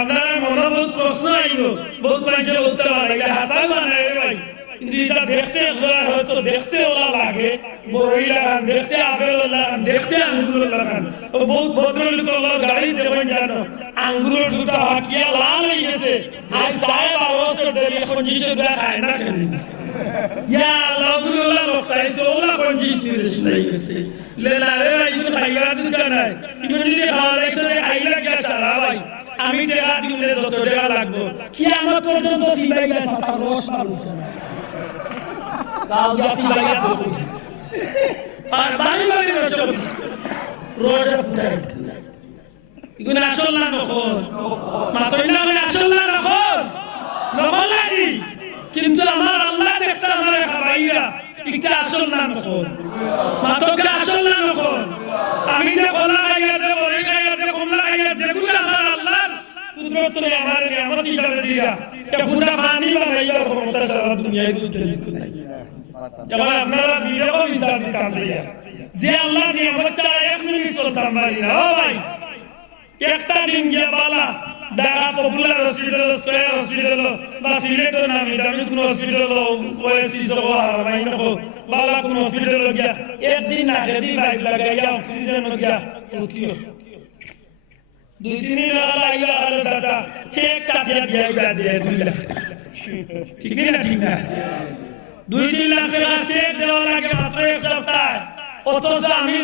আপনার মনে বহুত প্রশ্ন আইব বহুত মানুষ বহুত বানাইলে হাসা বানাই ভাই কিন্তু এটা দেখতে হয়তো দেখতে ওলা লাগে বড়ই লাগান দেখতে আপেল লাগান দেখতে আঙ্গুর লাগান ও বহুত ভদ্রলোক গাড়ি দেবেন জানো আঙ্গুরের জুতা হাকিয়া লাল হয়ে গেছে আজ 12.5 বছর ধরে এখন জিনিস খায় না খেলি ইয়া আল্লাহ লোকটাই তো ওলা কোন জিনিস নির্দেশ নাই লেলা রে ইগুলো খাইবার দরকার নাই ইগুলো যদি খাওয়া লাগতো আইলা গিয়া সারা ভাই আমি টাকা দিলে যত টাকা লাগবে কিয়ামত পর্যন্ত সিবাই গেছে সারোশ পালু গাও গিয়া সিবাই গেছে আর বাড়ি রোজা ফুটাই ইগুলো আসল না নখন মাতইলা আসল না নখন লাগি কিন্তু আমার আল্লাহ দেখতে আমার খাবাইরা এটা আসল না নখন মাতকা আসল না নখন আমি যে কলা খাইয়াতে বড়ি খাইয়াতে কমলা খাইয়াতে যেগুলো আমার আল্লাহর কুদরতে আমার নিয়ামত হিসাবে দিয়া এ পুরা পানি বানাইয়া ক্ষমতা সারা দুনিয়ায় বুঝতে নাই এবার আপনারা বিবেক বিচার দিতাম যে আল্লাহ নিয়ামত ছাড়া 1 মিনিট চলতাম পারি না ও ভাই একটা দিন গিয়া বালা Dhaka popular hospital square hospital বা সিলেটের নামে দামি কোন হসপিটাল ওএসি জওয়ার মাইন হো বালা কোন হসপিটাল গিয়া একদিন না খেদি পাইপ লাগাইয়া অক্সিজেন গিয়া উঠিও 2-3 দিন লাগাইয়া আর দাদা চেক কাটিয়া দিয়া দিয়ে 2 লাখ ঠিক না 2-3 লাখ টাকা চেক দেওয়া লাগে মাত্র এক সপ্তাহ অথচ আমি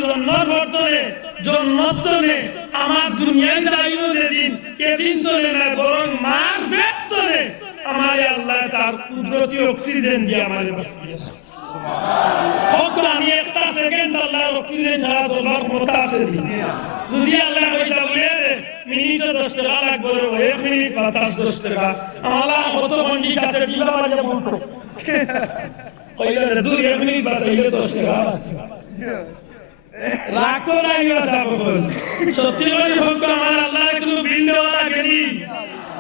জন্মতনে আমার দুনিয়ায় যাইব যেদিন এদিন তোলে না বরং মার পেট তোলে আমার আল্লাহ তার কুদরতি অক্সিজেন দিয়ে আমার বাঁচিয়ে রাখছে আমি একটা সেকেন্ড আল্লাহর অক্সিজেন ছাড়া চলবার ক্ষমতা আছে যদি আল্লাহ কইতা বলে মিনিটে 10 টাকা লাগবে 1 মিনিট বাতাস 10 টাকা আল্লাহ কত কন্ডিশ আছে বিলা বাজে বলতো কইলে 2 1 মিনিট বাঁচাইলে 10 টাকা রাখো নাই বল সত্যি করে হোক আমার আল্লাহ কোনো বিল দেওয়া লাগেনি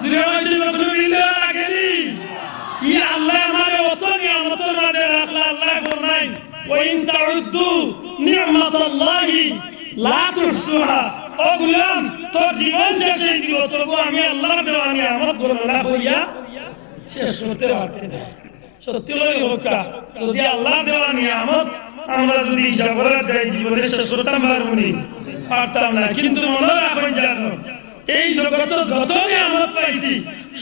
দুনিয়া কোনো বিল দেওয়া লাগেনি ই আল্লাহ আমারে অত নিয়ামতের মাঝে রাখলা আল্লাহ ফরমায় ওয়া ইন তাউদ্দু নি'মাতাল্লাহি লা তুহসুহা ও গোলাম তোর জীবন শেষে দিব তবু আমি আল্লাহর দেওয়া নিয়ামত গণনা করিয়া শেষ করতে পারতে না সত্যি করে হোক যদি আল্লাহ দেওয়া নিয়ামত আমরা যদি হিসাব করা যায় জীবনে শেষ করতাম পারতাম না কিন্তু মনে রাখবেন জানো এই জগতে যত নিয়ামত পাইছি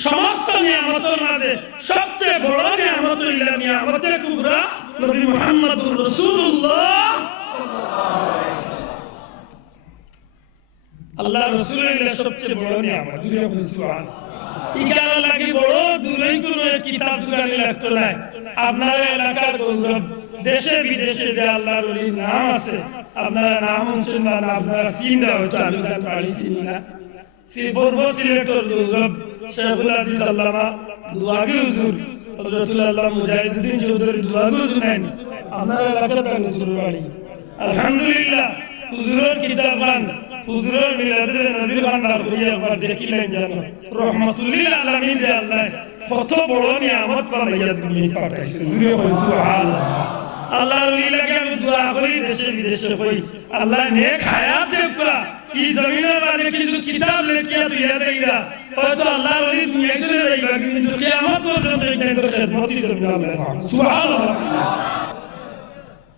সমস্ত নিয়ামতের মাঝে সবচেয়ে বড় নিয়ামত হইল নিয়ামতে কুবরা নবী মুহাম্মদুর রাসূলুল্লাহ আল্লাহ রাসূলের সবচেয়ে বড় নিয়ামত দুনিয়া সুবহানাল্লাহ ইকালা লাগি বড় দুলাই কোনো কিতাব দোকানে লাগতো না আপনার এলাকার গৌরব দেশে বিদেশে যে আল্লাহর ওলির নাম আছে আপনারা নাম শুনছেন না আপনারা চিন্তা হয়তো আমি গান পারিছি না পূর্ব সিলেক্টর গৌরব শেখুল আজিজ আল্লামা দুয়াগি হুজুর হযরতুল্লাহ মুজাহিদুদ্দিন চৌধুরী দুয়াগি হুজুর নেন আপনার এলাকার তার হুজুর বাড়ি আলহামদুলিল্লাহ হুজুরের কিতাব গান হুজুরের মিলাদে নজির খান বার করিয়া একবার দেখিলেন জানো রহমাতুল্লিল আলামিন রে আল্লাহ কত বড় নিয়ামত বানাইয়া দুনিয়াতে পাঠাইছে হুজুরে সুবহানাল্লাহ আল্লাহর ওলি লাগে আমি দোয়া করি দেশে বিদেশে কই আল্লাহ নেক হায়াত দেবা এই জমিনের বারে কিছু কিতাব লেখিয়া তুইয়া দেইরা হয়তো আল্লাহর ওলি দুনিয়া চলে যাইবা কিন্তু কিয়ামত পর্যন্ত এখানে খিদমতি জমিন আল্লাহ সুবহানাল্লাহ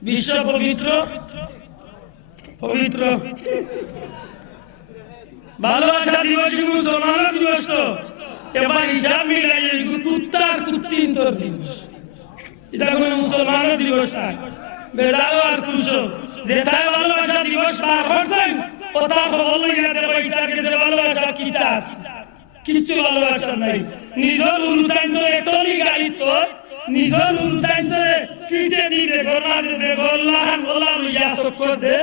বিশ্ব পবিত্র পবিত্র ভালোবাসা দিবস মুসলমানের দিবস তো এবার হিসাব মিলাই কুত্তার কুত্তিন্তর দিবস এটা কোনো মুসলমানের দিবস না বেড়াও আর কুশো যেটাই ভালোবাসা দিবস পার করছেন ওটা খবর লইয়া দেবো ইটার কাছে ভালোবাসা কিতা আছে কিচ্ছু ভালোবাসা নাই নিজের উলুতান্তরে টলি গাড়ি তো নিজের উলুতান্তরে ফিটে দিবে গলা দেবে গল্লাহান গলা লইয়া চক্কর দে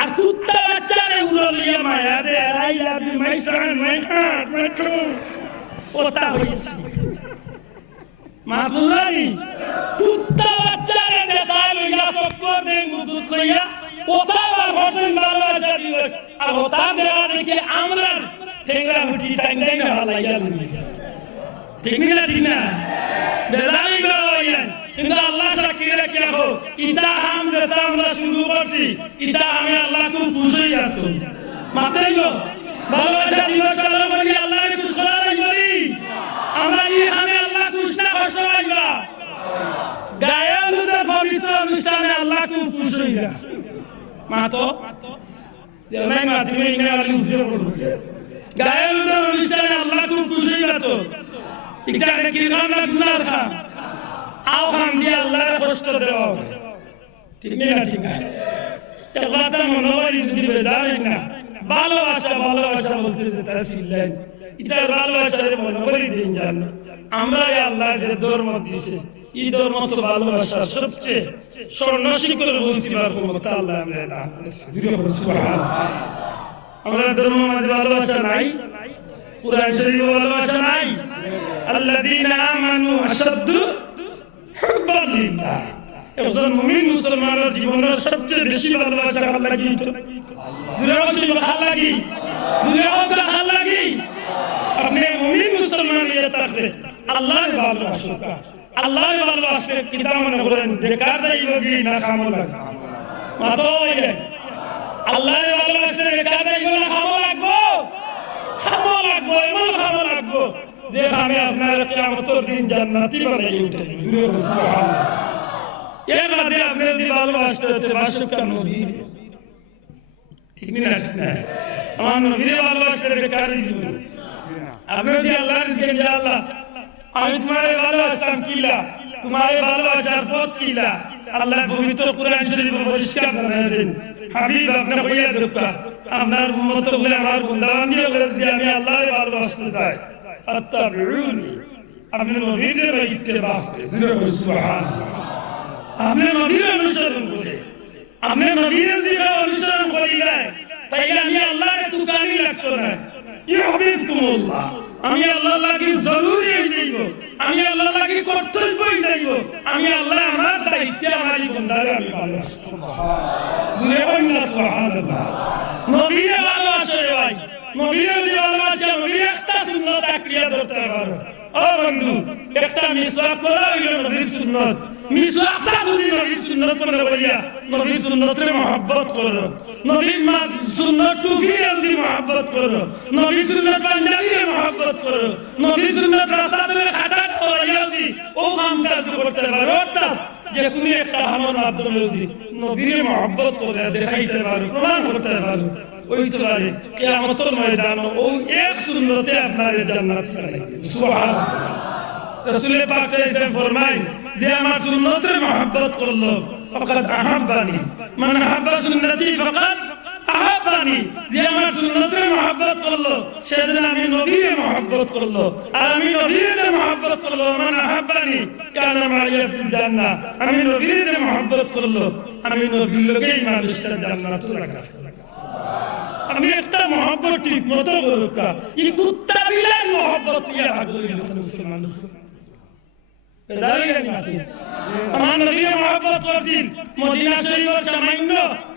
আর কুত্তা বাচ্চারে উড়ো লইয়া মায়া দে I love you my son my heart my true ওটা হইছে মাতুলানি কুত্তা বাচ্চারে দে তাই লইয়া চক্কর দে মুকুত লইয়া ওটা বার হোসেন ভালোবাসা দিবস আর ওটা দেওয়া দেখি আমরা ঠেঙ্গা উঠি টাঙ্গাই না হালাইয়া লইয়া ঠিক না ঠিক না বেদাই গলাইয়েন কিন্তু আল্লাহ সাক্ষী রাখি রাখো ইটা হাম যেটা আমরা শুরু করছি ইটা আমি আল্লাহ খুব খুশি আছো মাথায় গো ভালোবাসা দিবস পালন করি আল্লাহ খুশ করাই করি আমরা এই আমি আল্লাহ খুশ না কষ্ট লাগবা গায়ের পবিত্র অনুষ্ঠানে আল্লাহ খুব খুশ হইরা মাতো নাই মাতি ইংরা আলী উফরে পড়বে গায়ের অনুষ্ঠানে আল্লাহ খুব খুশ হইরা তো এটা কি গানা গুনার খা আও খাম দিয়ে আল্লাহর কষ্ট দেওয়া ঠিক না ঠিক না একবারটা মনোবল যদি বেদার না ভালোবাসা ভালোবাসা বলতে যেটা ছিলেন এটা ভালোবাসার মনোবলই দিন জানো আমরা আল্লাহ যে ধর্ম দিয়েছে এই ধর্ম তো ভালোবাসার সবচেয়ে স্বর্ণ শিখর বলছিবার ক্ষমতা আল্লাহ আমরা দান করেছে সুবহানাল্লাহ আমরা ধর্ম মাঝে ভালোবাসা নাই কুরআন শরীফে ভালোবাসা নাই আল্লাযীনা আমানু আশাদ্দু হুব্বান লিল্লাহ একজন মুমিন মুসলমানের জীবনের সবচেয়ে বেশি ভালোবাসা কার লাগি তো দুনিয়াতে ভালো লাগি দুনিয়াতে ভালো লাগি আপনি মুমিন মুসলমান হয়ে থাকলে আল্লাহর ভালোবাসা আল্লাহর ভালোবাসা কিতাব মনে করেন বেকার যাইব কি না কামো লাগবে মাতো হইলে আল্লাহর ভালোবাসা বেকার যাইব না কামো লাগবে খামো লাগবে এমন খামো লাগবে যে আমি আপনার কিয়ামতের দিন জান্নাতি বানাই উঠে সুবহানাল্লাহ এর মাঝে আপনি যদি ভালোবাসতে বাসুকার নবী ঠিক না ঠিক না আমার নবীর ভালোবাসতে বেকার জীবন আপনি যদি আল্লাহর জিকির যে আল্লাহ আমি তোমারে ভালোবাসতাম কিলা তোমারে ভালোবাসার পথ কিলা আল্লাহ পবিত্র কুরআন শরীফে পরিষ্কার জানায় দেন হাবিব আপনি কইয়া দরকা আপনার উম্মত বলে আমার বান্দাবান্দি বলে যে আমি আল্লাহর ভালোবাসতে চাই ফাত্তাবিউনি আপনি নবীর ইত্তেবা করুন সুবহানাল্লাহ আপনি নবীর অনুসরণ করে আপনি নবীর দিকে অনুসরণ করিলে তাইলে আমি আল্লাহর তুকানি লাগতো না ইউহিবকুমুল্লাহ আমি আল্লাহ লাগি জরুরি হই যাইব আমি আল্লাহ লাগি কর্তব্য হই যাইব আমি আল্লাহ আমার দায়িত্ব চাইতে আমার এই বন্ধারে আমি ভালোবাসি সুবহানাল্লাহ নবীরে ভালোবাসে রে ভাই নবীরে যদি ভালোবাসে নবীর একটা সুন্নত আঁকড়িয়া ধরতে পারো ও বন্ধু একটা মিসওয়াক করা হইল নবীর সুন্নত মিসওয়াকটা যদি নবীর সুন্নত মনে করিয়া নবীর সুন্নতের মহব্বত করো নবীর সুন্নত টুপির যদি মহব্বত করো নবীর সুন্নত পাঞ্জাবির মহব্বত করো নবীর সুন্নত রাস্তা ধরে হাঁটা করাইয়া যদি ও কামটা করতে পারো অর্থাৎ যে কোনো একটা হামর মাধ্যমে যদি নবীর মহব্বত করে দেখাইতে পারো প্রমাণ করতে পারো ওই তো পারে কিয়ামতের ময়দানে ও এক সুন্নতে আপনার জান্নাত পাইবে সুবহানাল্লাহ রাসূল পাক সাল্লাল্লাহু আলাইহি ওয়াসাল্লাম ফরমায় যে আমার সুন্নতের মহব্বত করলো ফাকাদ আহাব্বানি মান আহাব্বা সুন্নতি ফাকাদ আহাব্বানি যে আমার সুন্নতের মহব্বত করলো সে যেন আমি নবীর মহব্বত করলো আর আমি নবীর মহব্বত করলো মান আহাব্বানি কানা মাইয়া ফিল জান্নাহ আমি নবীর মহব্বত করলো আমি নবীর লগেই মানুষটা জান্নাতে রাখা আমি একটা মহব্বত ঠিক মতো করুকা এই কুত্তা বিলাই মহব্বত নিয়ে আগলি মুসলমান আমার নবীর মহব্বত করছিল মদিনা শরীফের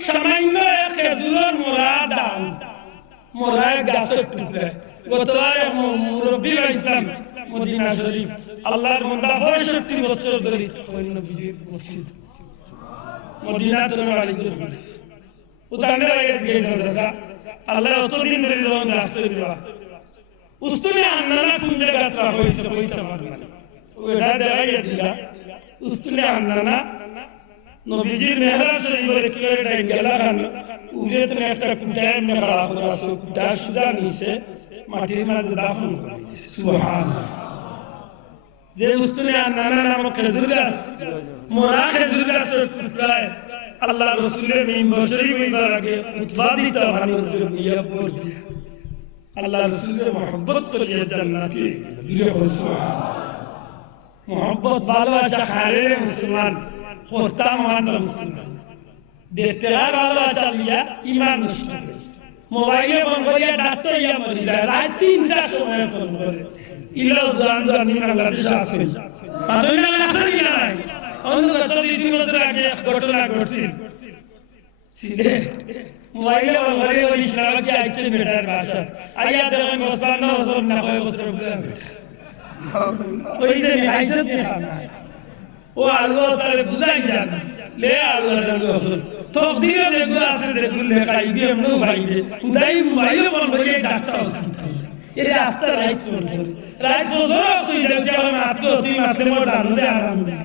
সামান্য এক খেজুরের মোরা ডাল মোরা গাছের টুকরা গতবার মুরব্বী ইসলাম মদিনা শরীফ আল্লাহর বান্দা 65 বছর ধরে নবীর মসজিদ মদিনা চরবাড়ি দরবার উতানে গেছে আল্লাহ অতদিন ধরে যখন রাস্তায় বিবাহ উস্তুনে আন্নানা কোন জায়গাতে হয়েছে কইতে পারবে না ওটা দেখাইয়া দিলা উস্তুনে আন্নানা নবীজির মেহরাব শরীফের কেড়ে ডাই গেলা খান উরে তুমি একটা কুটায় মে খড়া করে আসো কুটা সুদা নিছে মাটির মাঝে দাফন করেছে সুবহানাল্লাহ যে উস্তুনে আন্নানা নামক খেজুর গাছ মোরা খেজুর গাছের টুকরায় আল্লাহ রাসূলের মিম্বর শরীফ হইবার আগে খুতবা দিতে ভানুর বিয়া পড় দিয়া আল্লাহ রাসূলের মহব্বত করিয়া জান্নাতে জিরে সুবহানাল্লাহ মহব্বত ভালোবাসা খারে মুসলমান করতা মহান মুসলমান দেখতে আর ভালোবাসা লিয়া ঈমান নষ্ট করে মোবাইলে ফোন করিয়া ডাক্তার ইয়া মরি যায় রাত 3টার সময় ফোন করে ইলাও জানি বাংলাদেশ আছে পাঁচটা আছে কি নাই অন্তত 2 বছর আগে এক ঘটনা ঘটছিল সিলেট মোবাইলে ঘরে ওই ইসলামকে আইছে বেটার ভাষা আইয়া দেখেন 55 বছর না হয় বছর বেটা ওই যে আইছে দেখা না ও আল্লাহ তাআলা বুঝাই জান লে আল্লাহ তাআলা তকদিরে যেগুলো আছে যেগুলো লেখাইবে এমন ভাইবে উদাই মোবাইলে ফোন করে ডাক্তার হসপিটাল এর রাস্তা রাইট ফোন করে রাইট ফজর তুই যাও মাত্র তুই মাত্র মোড় দে আরাম দে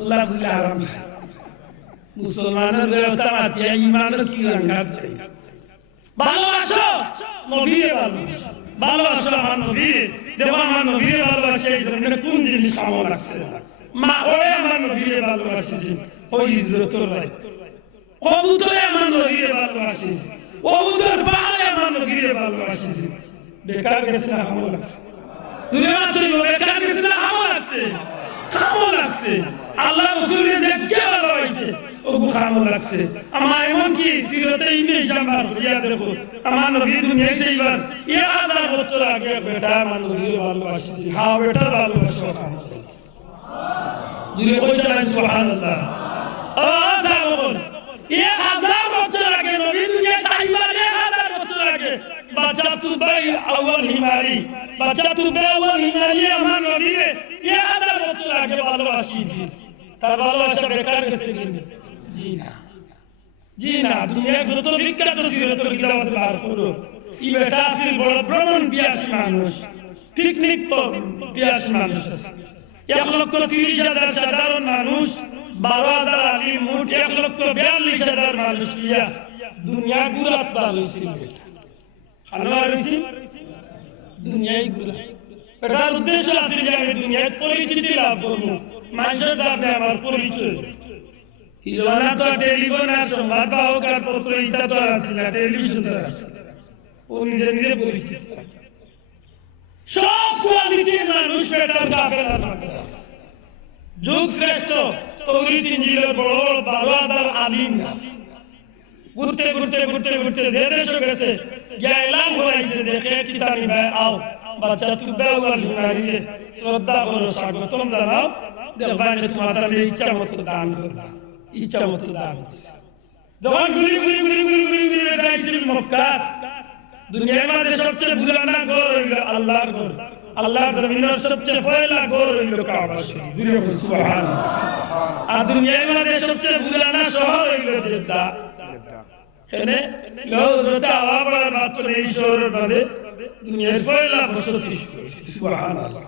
আল্লাহ বলে আরাম মুসলমানের দেবতা মাতিয়া ইমানের কি রঙাত ভালোবাসো নবীরে ভালোবাসো আমার নবীরে দেব আমার নবীরে ভালোবাসে এই জন্য কোন জিনিস আমার লাগছে মা ওরে আমার নবীরে ভালোবাসেছি ওই ইজ্জতের রাইট কবুতরে আমার নবীরে ভালোবাসেছি কবুতর পাহাড়ে আমার নবীরে ভালোবাসেছি বেকার গেছে না হামো লাগছে দুনিয়া তো বেকার গেছে না হামো লাগছে খামো লাগছে আল্লাহ রাসূলের যে কে ভালোবাসে ও খামো লাগছে আমার এমন কি সিরতে ইমেজ জামার করিয়া দেখো আমার নবী দুনিয়াতে এবার 1000 বছর আগে বেটা আমার নবীর ভালোবাসি হ্যাঁ বেটা ভালোবাসো খামো যদি কইতে না সুবহানাল্লাহ সাহাবগণ 1000 বছর আগে নবী দুনিয়াতে আইবার 1000 বছর আগে বাচ্চা তুবাই আউয়াল হিমারি বাচ্চা তুবাই আউয়াল হিমারি আমার নবী 1000 বছর আগে ভালোবাসিছি তার ভালোবাসা বেকার গেছে কিনা জি না দুনিয়ার যত বিখ্যাত সিরতের কিতাব আছে বার করো এই বেটা আসিল বড় ভ্রমণ পিয়াসী মানুষ পিকনিক পিয়াসী মানুষ 1,30,000 সাধারণ মানুষ 12,000 আলিম মোট 1,42,000 মানুষ লিয়া দুনিয়া ঘুরাত পারছিল খানোয়ার হয়েছে দুনিয়ায় ঘুরা এটার উদ্দেশ্য আছে যে আমি দুনিয়ায় পরিচিতি লাভ করবো মানুষের যাবে আমার পরিচয় ইজনা তো টেলিফোন আর সংবাদ বাহক আর পত্র ইটা তো আছে না টেলিভিশন তো আছে ও নিজে নিজে পরিচিতি সব কোয়ালিটির মানুষ বেটার কাফের আর মাদ্রাস যুগ শ্রেষ্ঠ তৌরিত ইঞ্জিলের বড় 12,000 আলিম আছে ঘুরতে ঘুরতে ঘুরতে ঘুরতে যে দেশে গেছে গিয়া এলান করাইছে দেখে কিতাবি ভাই আও বাচ্চা তুবে ওয়াল হিমারিয়ে শ্রদ্ধা করো স্বাগতম জানাও দেখবেন তোমার ইচ্ছা মতো দান করবা, ইচ্ছা মতো দান। যখন ঘুরি ঘুরি ঘুরি ঘুরি ঘুরি ঘুরি যাইছিল মক্কা, দুনিয়ার মধ্যে সবচেয়ে পুরানা ঘর হইল আল্লাহর ঘর, আল্লাহর জমিনের সবচেয়ে পয়লা ঘর হইল কাবা শরীফ, সুবহানাল্লাহ। আর দুনিয়ার মধ্যে সবচেয়ে পুরানা শহর হইল জেদ্দা। এখানে হযরত আওয়াবার মাত্র এই শহরের মধ্যে দুনিয়ার পয়লা বসতি, সুবহানাল্লাহ।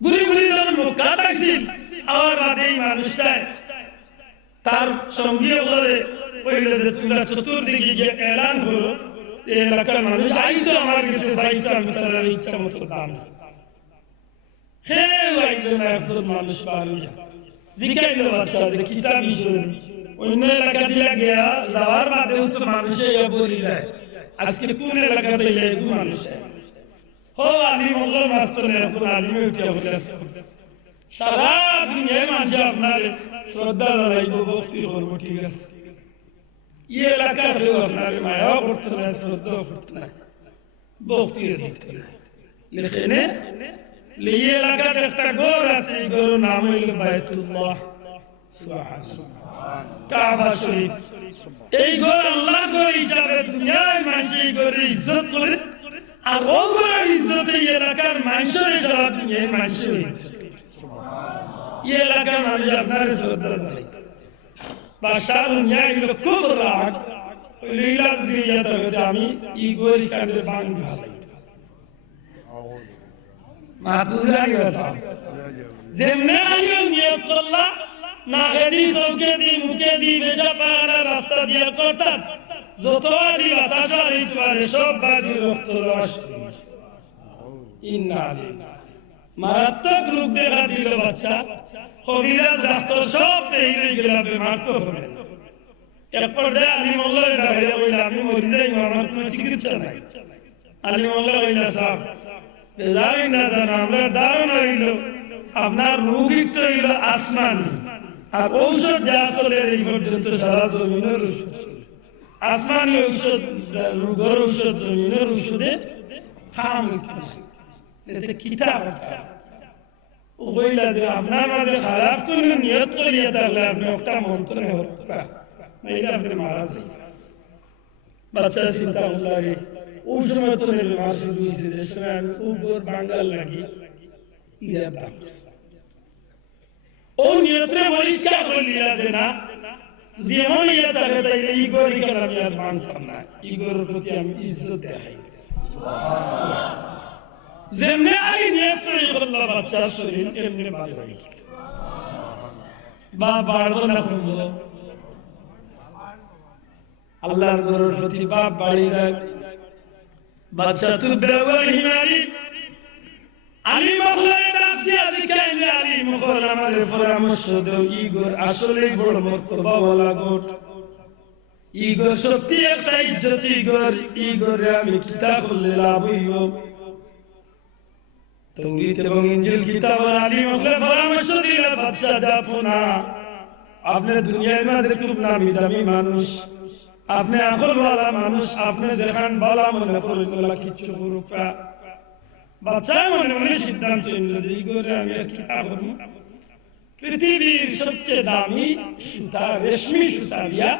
ঘুরি ঘুরি যখন মক্কা আসছিল, আর বাদে এই মানুষটা তার সঙ্গী হলে কইলে যে তোমরা চতুর্দিকে গিয়ে এলান করো, এই এলাকার মানুষ আইতো আমার কাছে, চাইতো আমি তার ইচ্ছা মতো দান। কেউ আইল না, একজন মানুষ পারল জিজ্ঞাইল বাচ্চাদের কিতাব বিষয়, অন্য এলাকা দিয়ে গিয়া যাওয়ার বাদেও তো মানুষে বলি দেয় আজকে কোন এলাকাতে এগু মানুষ হো আলিম আল্লাহ মাস্টার এখন আলিমে উঠে বলে সারা দুনিয়ায় মানুষ আপনার শ্রদ্ধা জানাইব, ভক্তি করবো, ঠিক আছে। এই এলাকার কেউ আপনার মায়া করতো না, শ্রদ্ধা করতো না, ভক্তিও দিত না। লেখেনে এই এলাকাতে একটা গড় আছে, এই গড়ের নাম হইল বাইতুল্লাহ, সুবহানাল্লাহ, কাবা শরীফ। এই গড় আল্লাহর গড় হিসাবে দুনিয়ার মানুষ এই গড়ের ইজ্জত করে, আর ও গড়ের ইজ্জতে এই এলাকার মানুষের সারা দুনিয়ার মানুষের ইজ্জত। এই এলাকার মানুষ আপনার শ্রদ্ধা জানাই বাদশাহ দুনিয়া এগুলো খুব রাগ লীলা দিয়ে থাকে, আমি ই গরি কাণ্ডে বাং ঘালাই মাতুরা গেছে যেমনে আইও নিয়ত করলা না হেদি চৌকে দি মুখে দি বেশা পাহাড়া রাস্তা দিয়া করতাম, যত আদি বাতাস আরিত পারে সব বাদি রক্ত রস। ইন্না লিল্লাহ, মারাত্মক রূপ দেখা দিল বাচ্চা, কবিরাজ ডাক্তার সব পেয়ে গেল, বেমার তো হবে। এক পর্যায়ে আলিমুল্লাহ ডাকে বলল, আমি মরি যাই, আমার কোনো চিকিৎসা নাই। আলিমুল্লাহ বলল, সাহেব বেজারি না জানো, আমরা ধারণা হইল আপনার রোগ একটু হইল আসমানি, আর ঔষধ যা চলে এই পর্যন্ত সারা জমিনের ঔষধ, আসমানি ঔষধ, রোগের ঔষধ, জমিনের ঔষধে খাম একটু নাই। এতে কিতাব ও কইলা যে আপনার মাঝে খারাপ করে নিয়ত করিয়া থাকলে আপনি একটা মন্ত্র হত্যা নাইলে আপনি মারা যাই। বাচ্চা চিন্তা করলা রে, ওই সময় তো বেমার শুরু হয়েছে, যে সময় আমি উপর বাঙ্গাল লাগি ইরা দাম ও নিয়ত্রে পরিষ্কার করিয়া যে না যেমন ইয়া থাকে তাইলে ইগোর ইকার আমি আর মানতাম না, ইগোরের প্রতি আমি ইজ্জত দেখাই। যেমনে আই নিয়ত্রে করলা বাচ্চার শরীর এমনি ভালো হয়ে গেল, বা বাড়বো না কমবো, আল্লাহর গরুর প্রতি বাপ বাড়ি যায়। বাচ্চা তুই ব্যবহার হিমারি আলী মখলারে ডাক দিয়া দিকাইলে, আলী মখল আমার পরামর্শ দেও, ইগোর আসলেই বড় মর্তবা ওয়ালা গোট, ইগোর সত্যি একটা ইজ্জত, ইগোরে আমি কিতাব করলে লাভ হইব। তৌরাত এবং ইনজিল কিতাব আলী মখলে পরামর্শ দিলে, বাদশা যাবো না, আপনি দুনিয়ার মধ্যে খুব নামি দামি মানুষ, আপনি আকলওয়ালা মানুষ, আপনি দেখান বলা মনে করেন কিচ্ছু করুক। বাচ্চা মনে মনে সিদ্ধান্ত নিল যে ইগোরে আমি আর কি করব, পৃথিবীর সবচেয়ে দামি সুতা, রেশমি সুতা দিয়া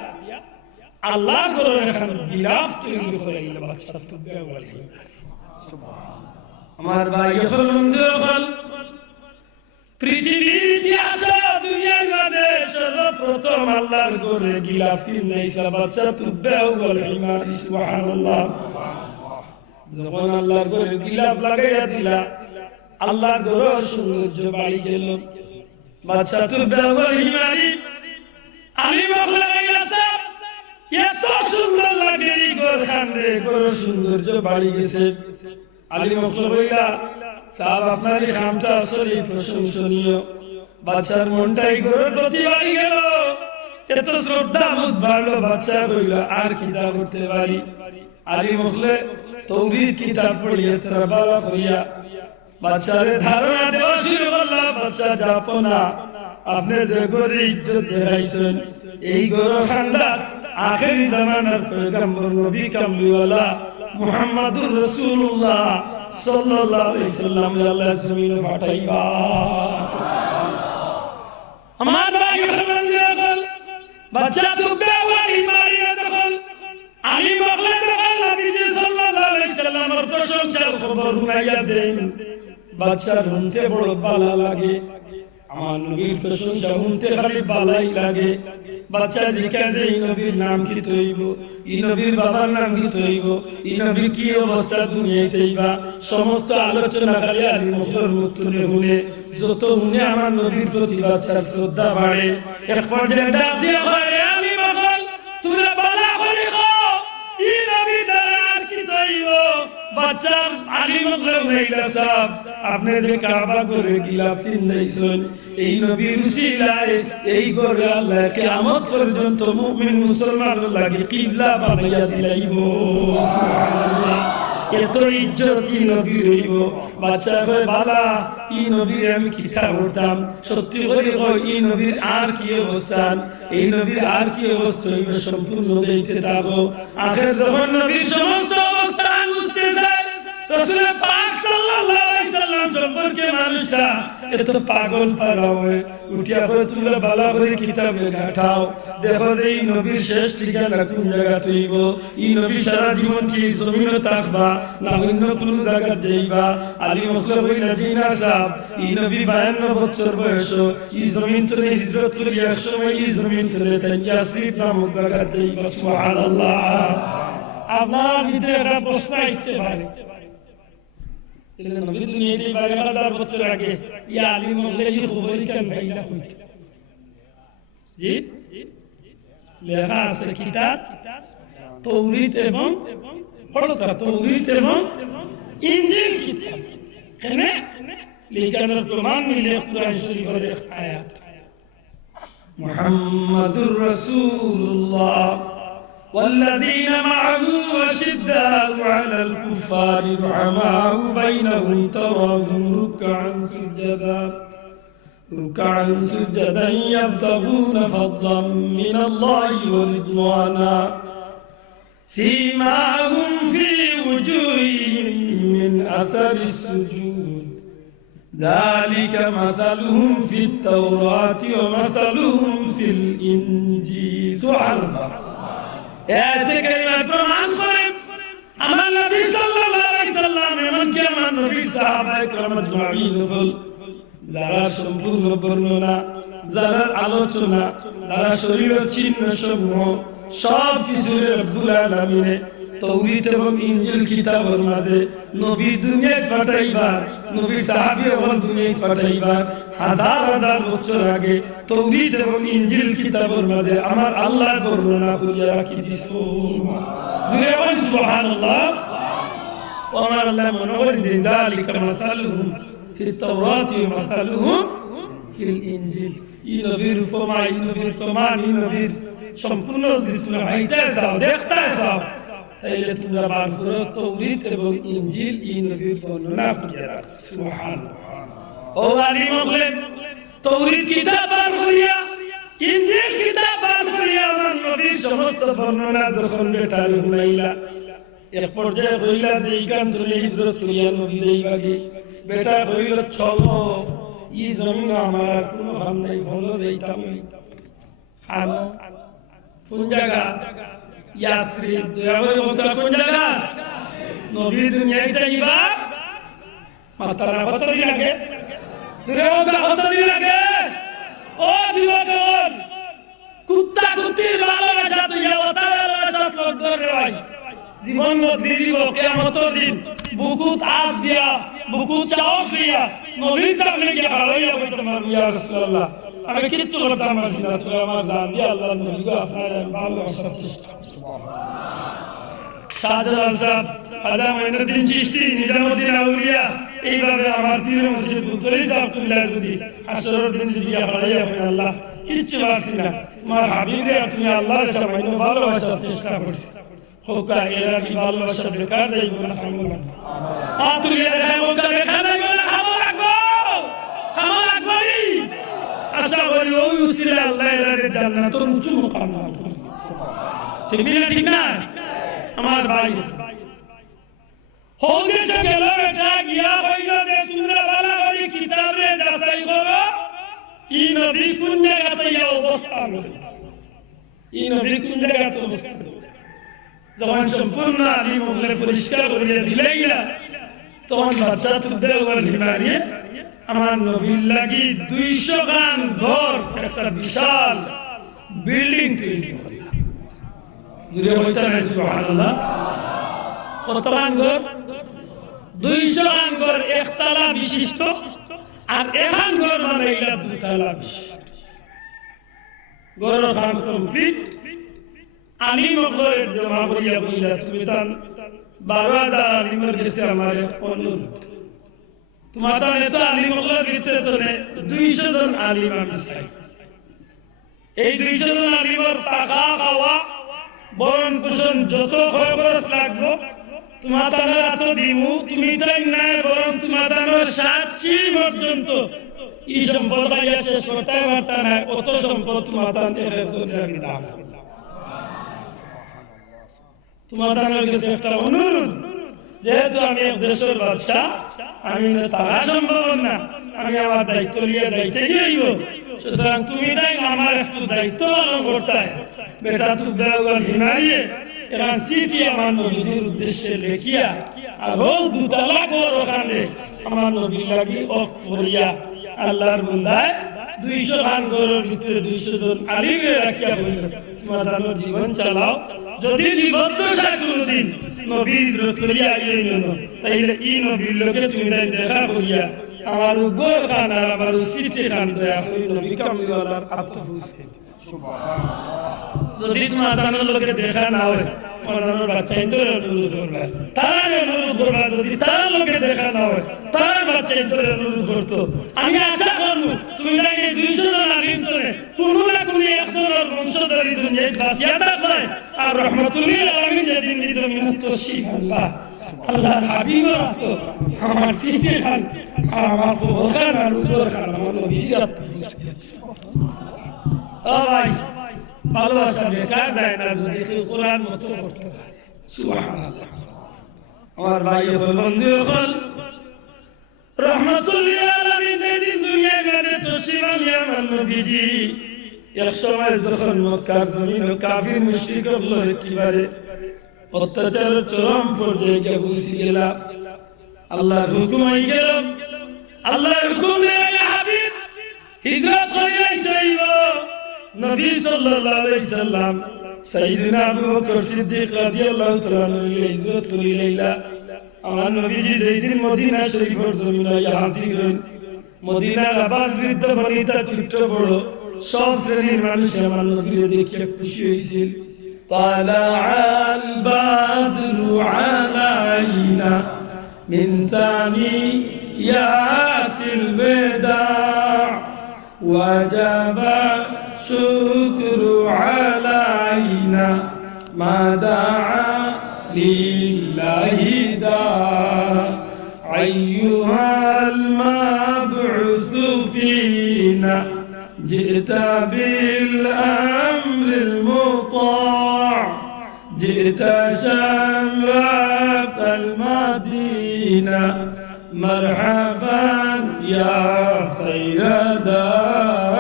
আল্লাহ গরু এখন গিলাফ তৈরি করে দিল। বাচ্চা তো বলে আমার ভাই হল বন্ধু হল, পৃথিবীর ইতিহাসে দুনিয়ার মধ্যে সর্বপ্রথম আল্লাহর গরু গিলাফ কিনেছে বাচ্চা তো বলে সুবহানাল্লাহ। যখন আল্লাহর গরু গিলাফ লাগাইয়া দিলা, আল্লাহর গরুর সৌন্দর্য বাড়ি গেল। বাচ্চা তো বলে হিমারি আলী মখলা লাগাইছে, এত সুন্দর লাগে এই গরু খান রে, গরুর সৌন্দর্য বাড়ি গেছে। আলী মখলা কইলা, সাহেব আপনার এই কামটা আসলে প্রশংসনীয়। বাচ্চার মনটাই গরুর প্রতি বাড়ি গেল, এত শ্রদ্ধা বোধ বাড়লো। বাচ্চা কইলা, আর কিতাব করতে পারি? আলী মখলে তৌহিদ কিতাব পড়িয়ে তারা বাবা করিয়া বাচ্চারে ধারণা দেওয়া শুরু করলাম। বাচ্চা যাবো না, আপনি যে গরুর ইজ্জত দেখাইছেন, এই গরু খানদার আখেরি জামানার পয়গম্বর নবী কামলিওয়ালা মুহাম্মাদুর রাসূলুল্লাহ সাল্লাল্লাহু আলাইহি ওয়াসাল্লাম আল্লাহ জমিনে পাঠাইবা। বাচ্চা তো বেওয়ারি মারিয়া যখন আলী মখলে যখন নবীজি সাল্লাল্লাহু আলাইহি সাল্লামের প্রশংসার খবর শুনাইয়া দেন বাচ্চা শুনতে বড় ভালো লাগে আমার নবীর প্রশংসা শুনতে খালি ভালোই লাগে বাচ্চা জিজ্ঞাসা যে এই নবীর নাম কি তৈব এই নবীর বাবার নাম কি তৈব এই নবীর কি অবস্থা দুনিয়াতেই বা সমস্ত আলোচনা খালি আলী মখলের মুখ তুলে শুনে যত শুনে আমার নবীর প্রতি বাচ্চার শ্রদ্ধা বাড়ে এক পর্যায়ে ডাক দিয়ে কয় রে আলী মখল তুই বালা করি এই নবী দ্বারা আর কি তৈব বাচ্চার আলী মখলে হইলা সাহেব আপনি যে কাবা করে গিলাফ দিয়েছেন এই নবীর উসিলায় এই করে আল্লাহ কিয়ামত পর্যন্ত মুমিন মুসলমানের লাগি কিবলা বানাইয়া দিলাইব সুবহানাল্লাহ এত ইজ্জতি নবীর হইব বাচ্চা কয় বালা এই নবীর আমি কিতা করতাম সত্যি করে কয় এই নবীর আর কি অবস্থান এই নবীর আর কি অবস্থা হইব সম্পূর্ণ গাইতে থাকো আখের যখন নবীর সমস্ত অবস্থান বুঝতে যায় রাসূল পাক সাল্লাল্লাহু আলাইহি সাল্লাম সম্পর্কে মানুষটা এত পাগল পারা হয় উঠিয়া করে তুলে বালা করে কিতাবে ঘাটাও দেখো যে এই নবীর শেষ ঠিকানা কোন জায়গা হইব এই নবী সারা জীবন কি জমিনে থাকবা না অন্য কোন জায়গা যাইবা আলী মখলে হইলা জিনা সাহেব এই নবী 52 বছর বয়স এই জমিন থেকে হিজরত করে এক সময় এই জমিন থেকে তাই ইয়াসরিব নামক জায়গা যাইবা সুবহানাল্লাহ আপনার ভিতরে একটা প্রশ্ন আসতে পারে নবী দুনিয়াতে 12000 বছর আগে ইয়া আলী মখলে এই খবরই কেন ভাইলা হইতো জি লেখা আছে কিতাব তাওরীত এবং ফরকা তাওরীত এবং ইনজিল কিতাব এখানে লেখানোর প্রমাণ মিলে কুরআন শরীফের এক আয়াত মুহাম্মাদুর রাসূলুল্লাহ والذين معه أشداء على الكفار رحماء بينهم تراهم ركعا سجدا يبتغون فضلا من الله ورضوانا سيماهم في وجوههم من أثر السجود ذلك مثلهم في التوراة ومثلهم في الإنجيل سبحان الله এতে কারিমা প্রমাণ করে আমার নবী সাল্লাল্লাহু আলাইহি সাল্লাম এমন কি আমার নবী সাহাবায়ে কেরাম আজমাইন হল যারা সম্পূর্ণ বর্ণনা যারা আলোচনা যারা শরীরের চিহ্ন সমূহ সব কিছু রব্বুল আলামিন তাওরীত এবং ইনজিল কিতাবের মাঝে নবী দুনিয়ায় পাঠাইবার নবী সাহাবী হল দুনিয়ায় পাঠাইবার হাজার হাজার বছর আগে তাওরীত এবং ইনজিল কিতাবের মাঝে আমার আল্লাহর বর্ণনা করিয়া রাখি দিছো সুবহানাল্লাহ আমার আল্লাহ মনে করেন যে যালিকা মাসালুহুম ফিত তাওরাতি ওয়া মাসালুহুম ফিল ইনজিল এই নবীর উপমা এই নবীর প্রমাণ এই নবীর সম্পূর্ণ যদি তুমি ভাইতে চাও দেখতে চাও তাইলে তোমরা বার করো তাওরীত এবং ইনজিল এই নবীর বর্ণনা করিয়া রাখো সুবহানাল্লাহ ও আলী মখলে তাওরীত কিতাব বার করিয়া ইনজিল কিতাব বার করিয়া আমার নবীর সমস্ত বর্ণনা যখন বেটার শুনাইলা এক পর্যায়ে কইলা যে এইখান থেকে হিজরত করিয়া নবী যাইবাগে বেটা কইল চলো এই জমিন আমার কোনো কাম নাই ভালো যাইতাম খানো কোন জায়গা ইয়াসরিব যাওয়ার মতো কোন জায়গা নবী দুনিয়ায় যাইবা মাতারা কত দিন লাগে দুনিয়া কত দিন লাগে ও যুবকগণ কুত্তা কুত্তির ভালোবাসা তুই ওতার ভালোবাসা সদর রাই জীবন বদলি দিব কিয়ামতের দিন বুকুত হাত দিয়া বুকুত চাওস দিয়া নবীর সামনে গিয়ে হারাইয়া বলতে পারবো ইয়া রাসূলুল্লাহ আমি কিচ্ছু করতাম না তো আমার জান দিয়ে আল্লাহর নবী গো আপনার ভালোবাসার চেষ্টা শাহজালাল সাহেব খাজা মঈনুদ্দিন চিশতি নিজামুদ্দিন আউলিয়া এইভাবে আমার পীর মুর্শিদ বুতরি সাহেব তুল্লাহ যদি হাসরের দিন যদি হারাইয়া হয় আল্লাহ কিচ্ছু পারছি না তোমার হাবিবে তুমি আল্লাহর সামনে ভালোবাসার চেষ্টা করছি খোকা এরা ভালোবাসা বেকার যাইব না খামো না তুই খোকা বেকার যাইব না খামো রাখবো আশা করি ওই উসিলা আল্লাহ এর জান্নাতের উঁচু মুকাম ঠিক না আমার ভাই হোদের সঙ্গে লড়টা গিয়া হইল যে তোমরা ভালো করে কিতাবে যাচাই করো এই নবী কোন জায়গাতে অবস্থান এই নবী কোন জায়গাতে অবস্থা যখন সম্পূর্ণ আলিম হলে পরিষ্কার করিয়া দিলেই না তখন বাচ্চা তুলতে হিমারিয়ে আমার নবীর লাগি 200 খান ঘর একটা বিশাল বিল্ডিং তৈরি করলাম জুড়ে হইতে নাই সুবহানাল্লাহ কত খান ঘর 200 খান ঘর একতলা বিশিষ্ট আর এখন ঘর বানাইলা 2 তলা বিশিষ্ট ঘর খান কমপ্লিট আলিম হলে জমা করিয়া কইলা তুমি তান 12,000 আলিমের কাছে আমার অনুরোধ তোমার তো এত আলিম হলের ভিতরে তো 200 জন আলিম আমি চাই এই 200 জন আলিমের টাকা খাওয়া বরণ পোষণ যত খরচ লাগবে তোমার তারা এত দিমু তুমি তাই নাই বরং তোমার তারা সাক্ষী পর্যন্ত এই সম্পদ আইয়া শেষ করতে পারতা না অত সম্পদ তোমার তান আমি দান তোমার তার কাছে একটা অনুরোধ যেহেতু আমি এক দেশের বাদশাহ আমি তারা সম্ভব না আমি আমার দায়িত্ব নিয়ে যাইতে গিয়েইব সুতরাং তুমি তাই আমার একটু দায়িত্ব পালন করতে বেটা তুই বেগল হিমারিয়ে এরা সিটি আমার নবীর উদ্দেশ্যে লেখিয়া আর ও 2 তলা ঘর ওখানে আমার নবী লাগি অফ করিয়া আল্লাহর বান্দায় 200 খান ঘরের ভিতরে 200 জন আলিমে রাখিয়া হইল তোমার জানো জীবন চালাও যদি জীবদ্দশা কোনদিন নবীর হিজরত করিয়া আইয়ে না তাইলে এই নবীর লোকে তুমি দেখা করিয়া আমার ঘর খান আর আমার সিটি খান দয়া করি নবী কামলিওয়ালার আত্মহুসেন যদি তোমার দানোর লোকে দেখা না হয় তোমার দানোর বাচ্চা ইন্তরে অনুরোধ করবে তার অনুরোধ করবা যদি তার লোকে দেখা না হয় তার বাচ্চা ইন্তরে অনুরোধ করতো আমি আশা করবো তুমি নাকি 200 জন আলিম তোরে কোনো না কোনো একজনের বংশধরী দুনিয়ায় বাঁচিয়া থাকবে আর রহমতুল্লিল আলামিন যেদিন নিজ মিনত তশরিফ আল্লাহ আল্লাহর হাবিবের তো আমার সৃষ্টি খান আর আমার খবর খান আর উপর খান আমার নবীর আত্মবিশ্বাস ও ভাই ভালোবাসা বেকার যায় না যদি কোরআন মতো করতে হয় সুবহানাল্লাহ আমার ভাই হল বন্ধু হল রহমাতুল্লিল আলামিন যেদিন দুনিয়ায় গেলে তশরিফ আনিয়া আমার নবীজি এক সময় যখন মক্কার জমিন কাফির মুশরিক হলো একেবারে অত্যাচারের চরম পর্যায়ে গিয়ে পৌঁছে গেল আল্লাহর হুকুম হয়ে গেল আল্লাহর হুকুম ইয়া হাবিব হিজরত করিলেন যাইব নবী সাল্লাল্লাহু আলাইহি সাল্লাম সাইয়েদনা আবু বকর সিদ্দিক রাদিয়াল্লাহু তাআলা আনহু হিজরত করিলেন আমার নবীজি যেদিন মদিনা শরীফের জমিনে হাজির হলেন মদিনার আবাদ বৃদ্ধ বনিতা ছোট বড় সব শ্রেণীর মানুষ আমার নবীকে দেখে খুশি হয়েছিল তালাআল বাদরু আলাইনা মিন সানিয়াতিল বিদা ওয়াজাবা শুকরু আলাইনা মা দাআ লিল্লাহি দা আইয়ুহাল মাবউসু ফিনা جئت بالأمر المطاع جئت شمرت المدينة مرحبا يا خير داء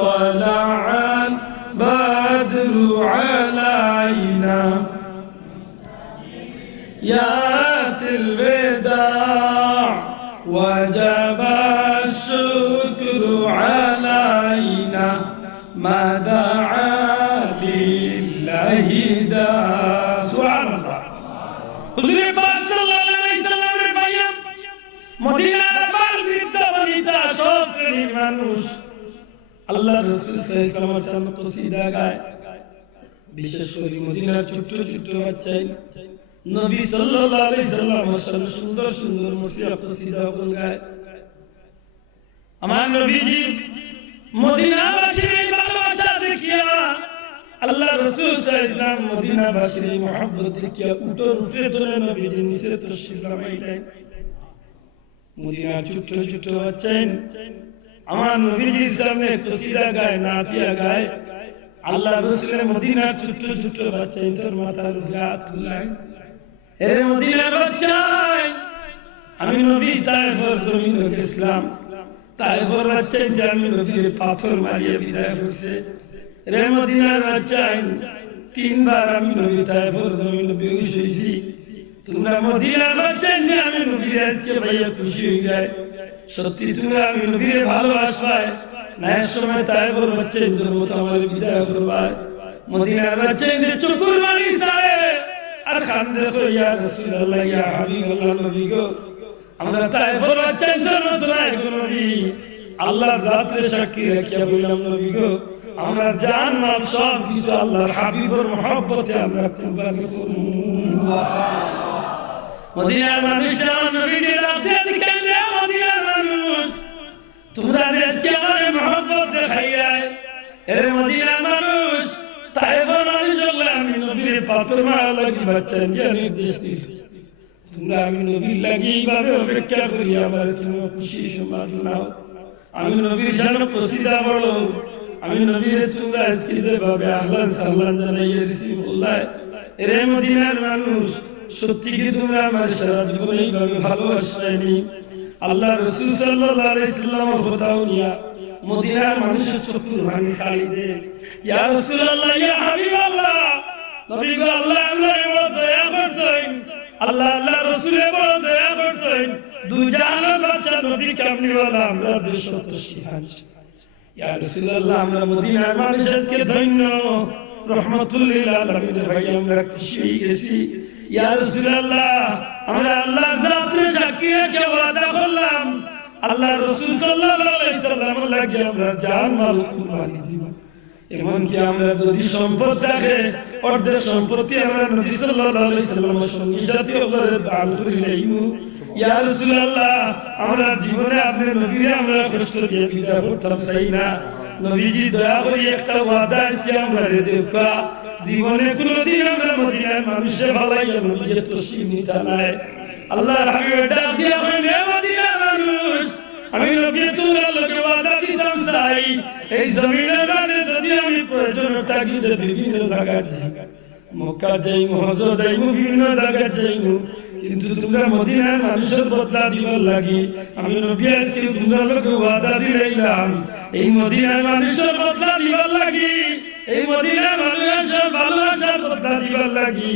طلع البدر علينا ياتي الوداع وجب الشكر علينا ما دعا لله داع سبحان الله حضور پاک صلی اللہ علیہ وسلم فرمایا মদিনার আবাল বৃদ্ধ বনিতা সব শ্রেণীর মানুষ আল্লাহ রাসূল সাল্লাল্লাহু আলাইহি ওয়াসাল্লামের জন্য কসিদা গায় বিশেষ করে মদিনার ছোট ছোট বাচ্চা নবী সাল্লাল্লাহু আলাইহি ওয়াসাল্লাম সুন্দর সুন্দর মুসিয়া কসিদা গায় আমার নবীজি মদিনাবাসীর ভালোবাসা দেখিয়া আল্লাহ রাসূল সাল্লাল্লাহু আলাইহি ওয়াসাল্লাম মদিনাবাসীর মহব্বত দেখিয়া উঠোর উপরে তুলে নবীজি নিচে তশরিফ লাগাইলেন মদিনার ছোট ছোট বাচ্চা আমার নবীজির সামনে কসিদা গায় নাতিয়া গায় আল্লাহ রাসূলের মদিনার ছোট ছোট বাচ্চা তোর মাথার উপরে হাত তুললেন এর মদিনার বাচ্চা আমি নবী তায়েফের জমিনে গেছিলাম তায়েফের বাচ্চা যে আমি নবীর পাথর মারিয়ে বিদায় করছে রে মদিনার বাচ্চাই তিনবার আমি নবী তায়েফের জমিনে বেহুশ হইছি তোমরা মদিনার বাচ্চাই আমি নবীর আজকে ভাইয়া খুশি হয়ে যায় সত্যি তোমরা আমি নবীরে ভালোবাসবাই না এক সময় তায়েফের বাচ্চাই জন্ম তো আমার বিদায় করবাই মদিনার বাচ্চাই চকুর মানি সারে আর খান দেখো ইয়া রাসূলুল্লাহ ইয়া হাবিবাল্লাহ নবী গো আমরা তায়েফের বাচ্চাই জন্ম তো নাই গো নবী আল্লাহর জাতের সাক্ষী রাখিয়া বললাম নবী গো আমরা জান মাল সব কিছু আল্লাহর হাবিবের মহব্বতে আমরা কুরবানি করব মদিনার মানুষরা নবীকে রাতে দিকে মদিনার মানুষ তোমরা দেশকে আমার মহব্বত দেখাইয়াই এর মদিনার মানুষ তায়েফের মানুষ হলে আমি নবীর পাথর মারা লাগি বাচ্চা নিয়ে নির্দেশ দিই তোমরা আমি নবীর লাগি এইভাবে অপেক্ষা করি আবার তোমরা খুশি সমাজ নাও আমি নবীর জন্য প্রসিদ্ধা বলো আমি নবীর তোমরা আজকে ভাবে আহলান সাল্লাম জানাইয়ে রাসূলুল্লাহ এরে মদিনার মানুষ সত্যি কি তোমরা আমার সারা জীবন এইভাবে ভালোবাসনি আল্লাহ রাসূল সাল্লাল্লাহু আলাইহি সাল্লামের কথাও নিয়া মদিনার মানুষের চোখের পানি ছাড়ি দে ইয়া রাসূলুল্লাহ ইয়া হাবিবাল্লাহ নবী গো আল্লাহ আল্লাহর বড় দয়া করছেন আল্লাহ আল্লাহ রাসূলের বড় দয়া করছেন দুই জাহানের বাদশা নবী কামলিওয়ালা আমরা 280 ইয়া রাসূলুল্লাহ আমরা মদিনার মানুষ আজকে ধন্য রহমাতুল লিল আলামিন ভাই আমরা খুশি হয়ে গেছি ইয়া রাসূলুল্লাহ আমরা আল্লাহর জাতের সাক্ষী রেখে ওয়াদা করলাম আল্লাহ রাসূল সাল্লাল্লাহু আলাইহি সাল্লামের লাগি আমরা জান মাল কুরবানি দিব এমন কি আমরা যদি সম্পদ থাকে অর্ধেক সম্পত্তি আমরা নবী সাল্লাল্লাহু আলাইহি সাল্লামের সঙ্গে সাথে করে দান করে লইমু ইয়া রাসূলুল্লাহ আমরা জীবনে আপনি নবীরে আমরা কষ্ট দিয়ে বিদায় করতাম চাই না নবীজি দয়া করে একটা ওয়াদা আজকে আমরা দেখা জীবনে কোনোদিন আমরা মদিনার মানুষের ভালাইয়া নবীকে তসলিম নিতে নাই আল্লাহর হাবিব ডাক দিয়া কইলেন হে মদিনার মানুষ আমি নবী তোমার লগে ওয়াদা দিতাম চাই এই জমিনের মাঝে যদি আমি প্রয়োজন তাগিদে বিভিন্ন জায়গায় যাই মক্কা যাইমু হজ যাইমু বিভিন্ন জায়গায় যাইমু কিন্তু তোমরা মদিনার মানুষের বদলা দিবার লাগি আমি নবী আজকে তোমরা লগে ওয়াদা দিলাম এই মদিনার মানুষের বদলা দিবার লাগি এই মদিনার মানুষের ভালোবাসার বদলা দিবার লাগি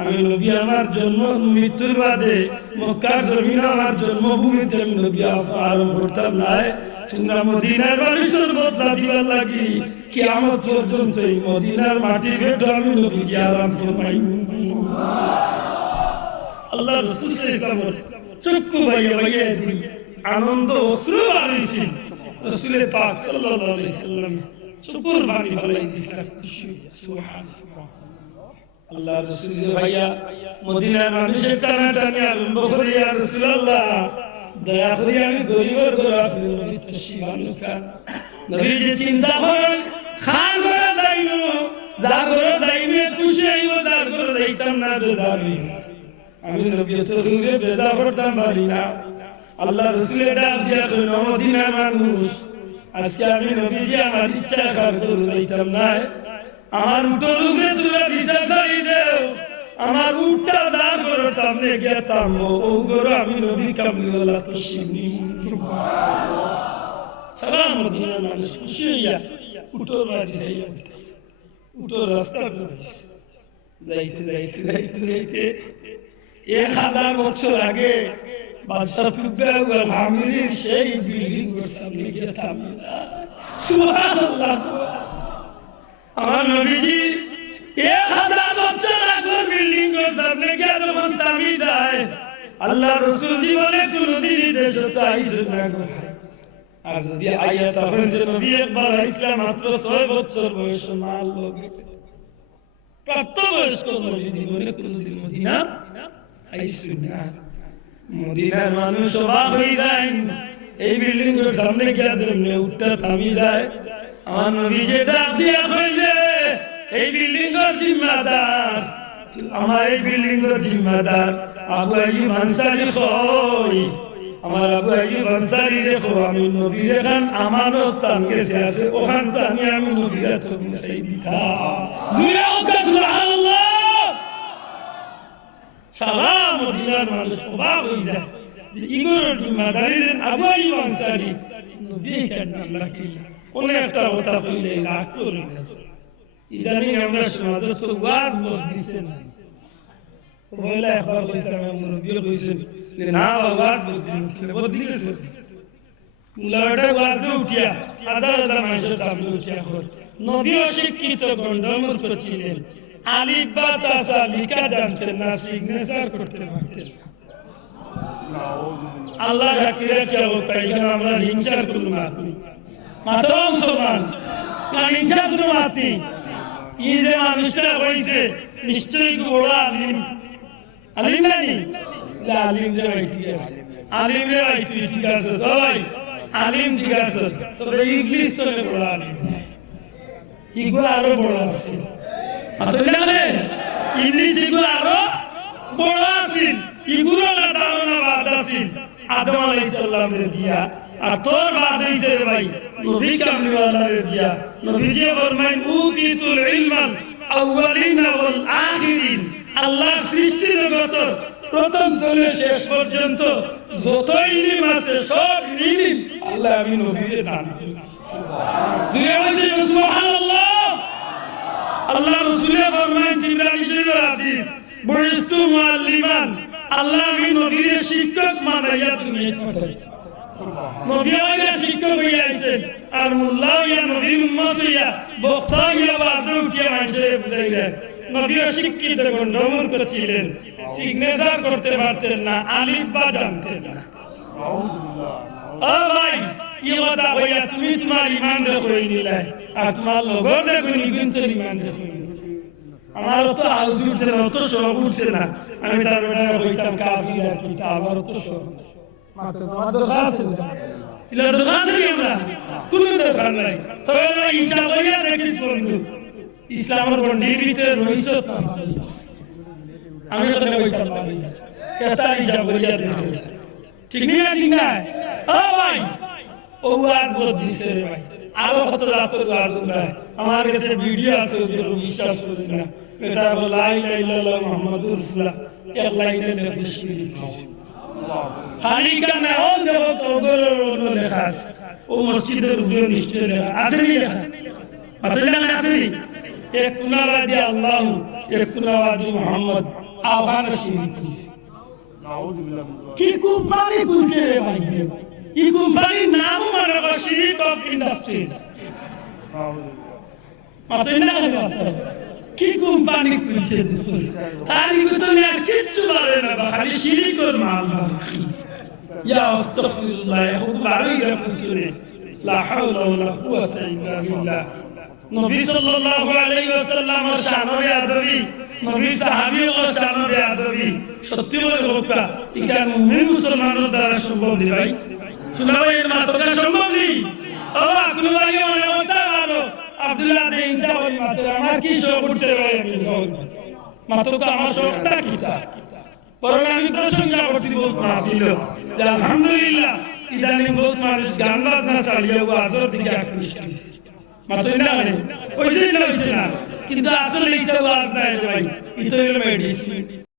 আমি নবী আমার জন্ম মৃত্যুর বাদে মক্কার জমিন আমার জন্মভূমিতে আমি নবী আরম্ভ করতাম নাই তোমরা মদিনার মানুষের বদলা দিবার লাগি কিয়ামত পর্যন্ত এই মদিনার মাটি ভেটো আমি নবী আরাম ফরমাই আল্লাহ রাসূল সাল্লাল্লাহু আলাইহি ওয়াসাল্লাম চক্ষু বাইয়া বাইয়া দিন আনন্দ অশ্রু বারিছি রাসূলের পাক সাল্লাল্লাহু আলাইহি ওয়াসাল্লাম চকুর পানি ফলাই দিছিলেন খুশি সুবহানাল্লাহ আল্লাহ রাসূলের ভাইয়া মদিনার মানুষের টানাটানি আরম্ভ করে ইয়া রাসূলুল্লাহ দয়া করে আমি গরিবের ঘরে আপনি নবী তশরিফ আনুকা নবী যে চিন্তা করেন খান ঘরে যাইমু যা ঘরে যাইমু খুশি হইব যার ঘরে যাইতাম না বেজার হইব আমি নবী তো দূরে বেজার করতাম পারি না আল্লাহ রাসূলের ডাক দিয়া কইল মদিনার মানুষ আজকে আমি নবীজি আমার ইচ্ছা খার করে যাইতাম না আমার উটের উপরে তুলে বিচার চাই দেও আমার উটটা যার ঘরের সামনে গিয়ে থামবো ও ঘরে আমি নবী কামলিওয়ালা তশরিফ নিব সালাম মদিনার মানুষ খুশি হইয়া উটের বাড়ি যাইয়া উঠতেছে উটের রাস্তা করতেছে যাইতে যাইতে যাইতে যাইতে 1000 বছর আগে বাদশাহ তুগলক হামিরের সেই বিল্ডিং এর সামনে গিয়ে থামে সুবহানাল্লাহ আমার নবীজি 1000 বছর আগে বিল্ডিং এর সামনে গিয়ে যখন থামি যায় আল্লাহ রাসূল জীবনে কোনদিন দেশে আইছে না আর যদি আয়া তখন যে নবী একবার ইসলাম মাত্র 6 বছর বয়সে মাল লোকে প্রাপ্তবয়স্ক নবী জীবনে কোনদিন মদিনা আইছে না মদিনার মানুষ অবাক হয়ে যায় এই বিল্ডিং এর সামনে গিয়ে যেমনি উঠটা থামি যায় আমার নবী যে ডাক দিয়া কইলে এই বিল্ডিং এর জিম্মাদার আমার এই বিল্ডিং এর জিম্মাদার আবু আইয়ুব আনসারী কই আমার আবু আইয়ুব আনসারী দেখো আমি নবীর খান আমানত তান গেছে আছে ওখান তানি আমি নবীর তো সেই দিতা জুরে ওকা সুবহানাল্লাহ সালাম মদিনার মানুষ অবাক হয়ে যায় যে ইগোর জিম্মাদারি আবু আইয়ুব আনসারী নবী কান্না আল্লাহ কি কোন একটা কথা কইলে রাগ করবে ইদানিং আমরা সমাজে তো ওয়াজ বলতেছে না বলে একবার কইছিলাম মুরব্বি কইছেন না ওয়াজ বলতেছে মুলাটা ওয়াজে উঠিয়া হাজার হাজার মানুষের সামনে উঠিয়া কর নবী অশিক্ষিত গন্ডমূর্খ ছিলেন আলিফ বা তাসা লিখা জানতেন না সিগনেচার করতে পারতেন আল্লাহ জাকিরা কে এখানে আমরা হিংসার কোনো মাত নেই মাত্র মুসলমান হিংসার কোনো মাত নেই এই যে মানুষটা হয়েছে নিশ্চয়ই বড় আলিম আলিম নানি আলিম রে ভাই ঠিক আছে আলিম রে ভাই তুই ঠিক আছে তো ভাই আলিম ঠিক আছে তবে ইংলিশ তো বড় আলিম এগুলো আরো বড় আছে ইংলিশ এগুলো আরো বড় আছে এগুলো ধারণা বাদ আছে আদম আলাইহিস সালামের দিয়া আর তোর বাদ হইছে রে ভাই নবী কামলিওয়ালার দিয়া নবী যে ফরমায়েন উতিতুল ইলমান আউয়ালিন ওয়াল আখিরিন আল্লাহ সৃষ্টি জগত প্রথম থেকে শেষ পর্যন্ত যত ইলম আছে সব ইলম আল্লাহ আমি নবীকে দান করেছি সুবহানাল্লাহ সুবহানাল্লাহ আল্লাহ রাসূল ফরমায়েন তিবরানি শরীফের হাদিস বুইস্তু মুআল্লিমান আল্লাহ আমি নবীর শিক্ষক বানাইয়া দুনিয়াতে পাঠাইছি নবী হইয়া শিক্ষক হইয়া আইছেন আর মোল্লা হইয়া নবীর উম্মত হইয়া বক্তা হইয়া ওয়াজে উঠিয়া মানুষের বুঝাইলেন নবী শিক্ষিত গন্ডমূর্খ ছিলেন সিগনেচার করতে পারতেন না আলিফ বা জানতেন না ও ভাই ই কথা হইয়া তুমি তোমার ইমান দেখই নিলাই আর তোমার লগর দেখুন কিন্তু ইমান দেখই আমার তো আউজ উঠছে না তো শখ উঠছে না আমি তার বেটা হইতাম কাফির আর কি আমার তো শখ মাত্র তোমার দরকার আছে ইলা দরকার আছে আমরা কোনো দরকার নাই তবে হিসাব হইয়া দেখিস বন্ধু ইসলামের গণ্ডির ভিতরে রইছ আমি তো হইতাম না কেতা হিসাব হইয়া দেখিস ঠিক না ঠিক না ও ভাই ও ওয়াজ দিছে রে ভাই আরো কত রাতের ওয়াজ নাই আমার কাছে ভিডিও আছে ওদের বিশ্বাস করি না এটা হলো লা ইলাহা ইল্লাল্লাহ মুহাম্মাদুর রাসূলুল্লাহ এক লাইনে লেখা শিরিক খালি কানে ও দেখো কবর লেখা আছে ও মসজিদের উপরে নিশ্চয় লেখা আছে নি লেখা পাতলা না আছে নি এক কুনাওয়াদি আল্লাহ এক কুনাওয়াদি মুহাম্মদ আওখানে শিরিক নাউযুবিল্লাহ কি কোম্পানি খুলছে রে ভাই এই কোম্পানির নাম মানে শিরিক অফ ইন্ডাস্ট্রিজ পাতলা না কি কোম্পানি খুলছে তার ভিতরে আর কিচ্ছু পারে না খালি শিরিকের মাল বাকি ইয়া আস্তাগফিরুল্লাহ খুব বাড়াই রাখুতরে লা হাওলা ওয়ালা কুওয়াতা ইল্লা বিল্লাহ নবী সাল্লাল্লাহু আলাইহি ওয়াসাল্লামের শান ও আদবি নবী সাহাবীদের শান ও আদবি সত্যি বলে হোকা ইকা মুমিন মুসলমানের দ্বারা সম্ভব নয় ভাই শোনাবে এর মাত্রা সম্ভব নেই ও কোন ভাই মনে হতে পারো আব্দুল্লাহ দেন যাওয়ার মাত্র আমার কি শোক উঠছে ভাই আমি মাত্র তো আমার শোকটা কিতা পরে আমি প্রশংসা করছি বহুত মাহফিল যে আলহামদুলিল্লাহ ইদানিং বহুত মানুষ গান বাজনা চালিয়ে ওয়াজের দিকে আকৃষ্ট হইছে মাত্র না মানে হইছে না কিন্তু আসলে এটা ওয়াজ নাই ভাই এটা হলো মেডিসিন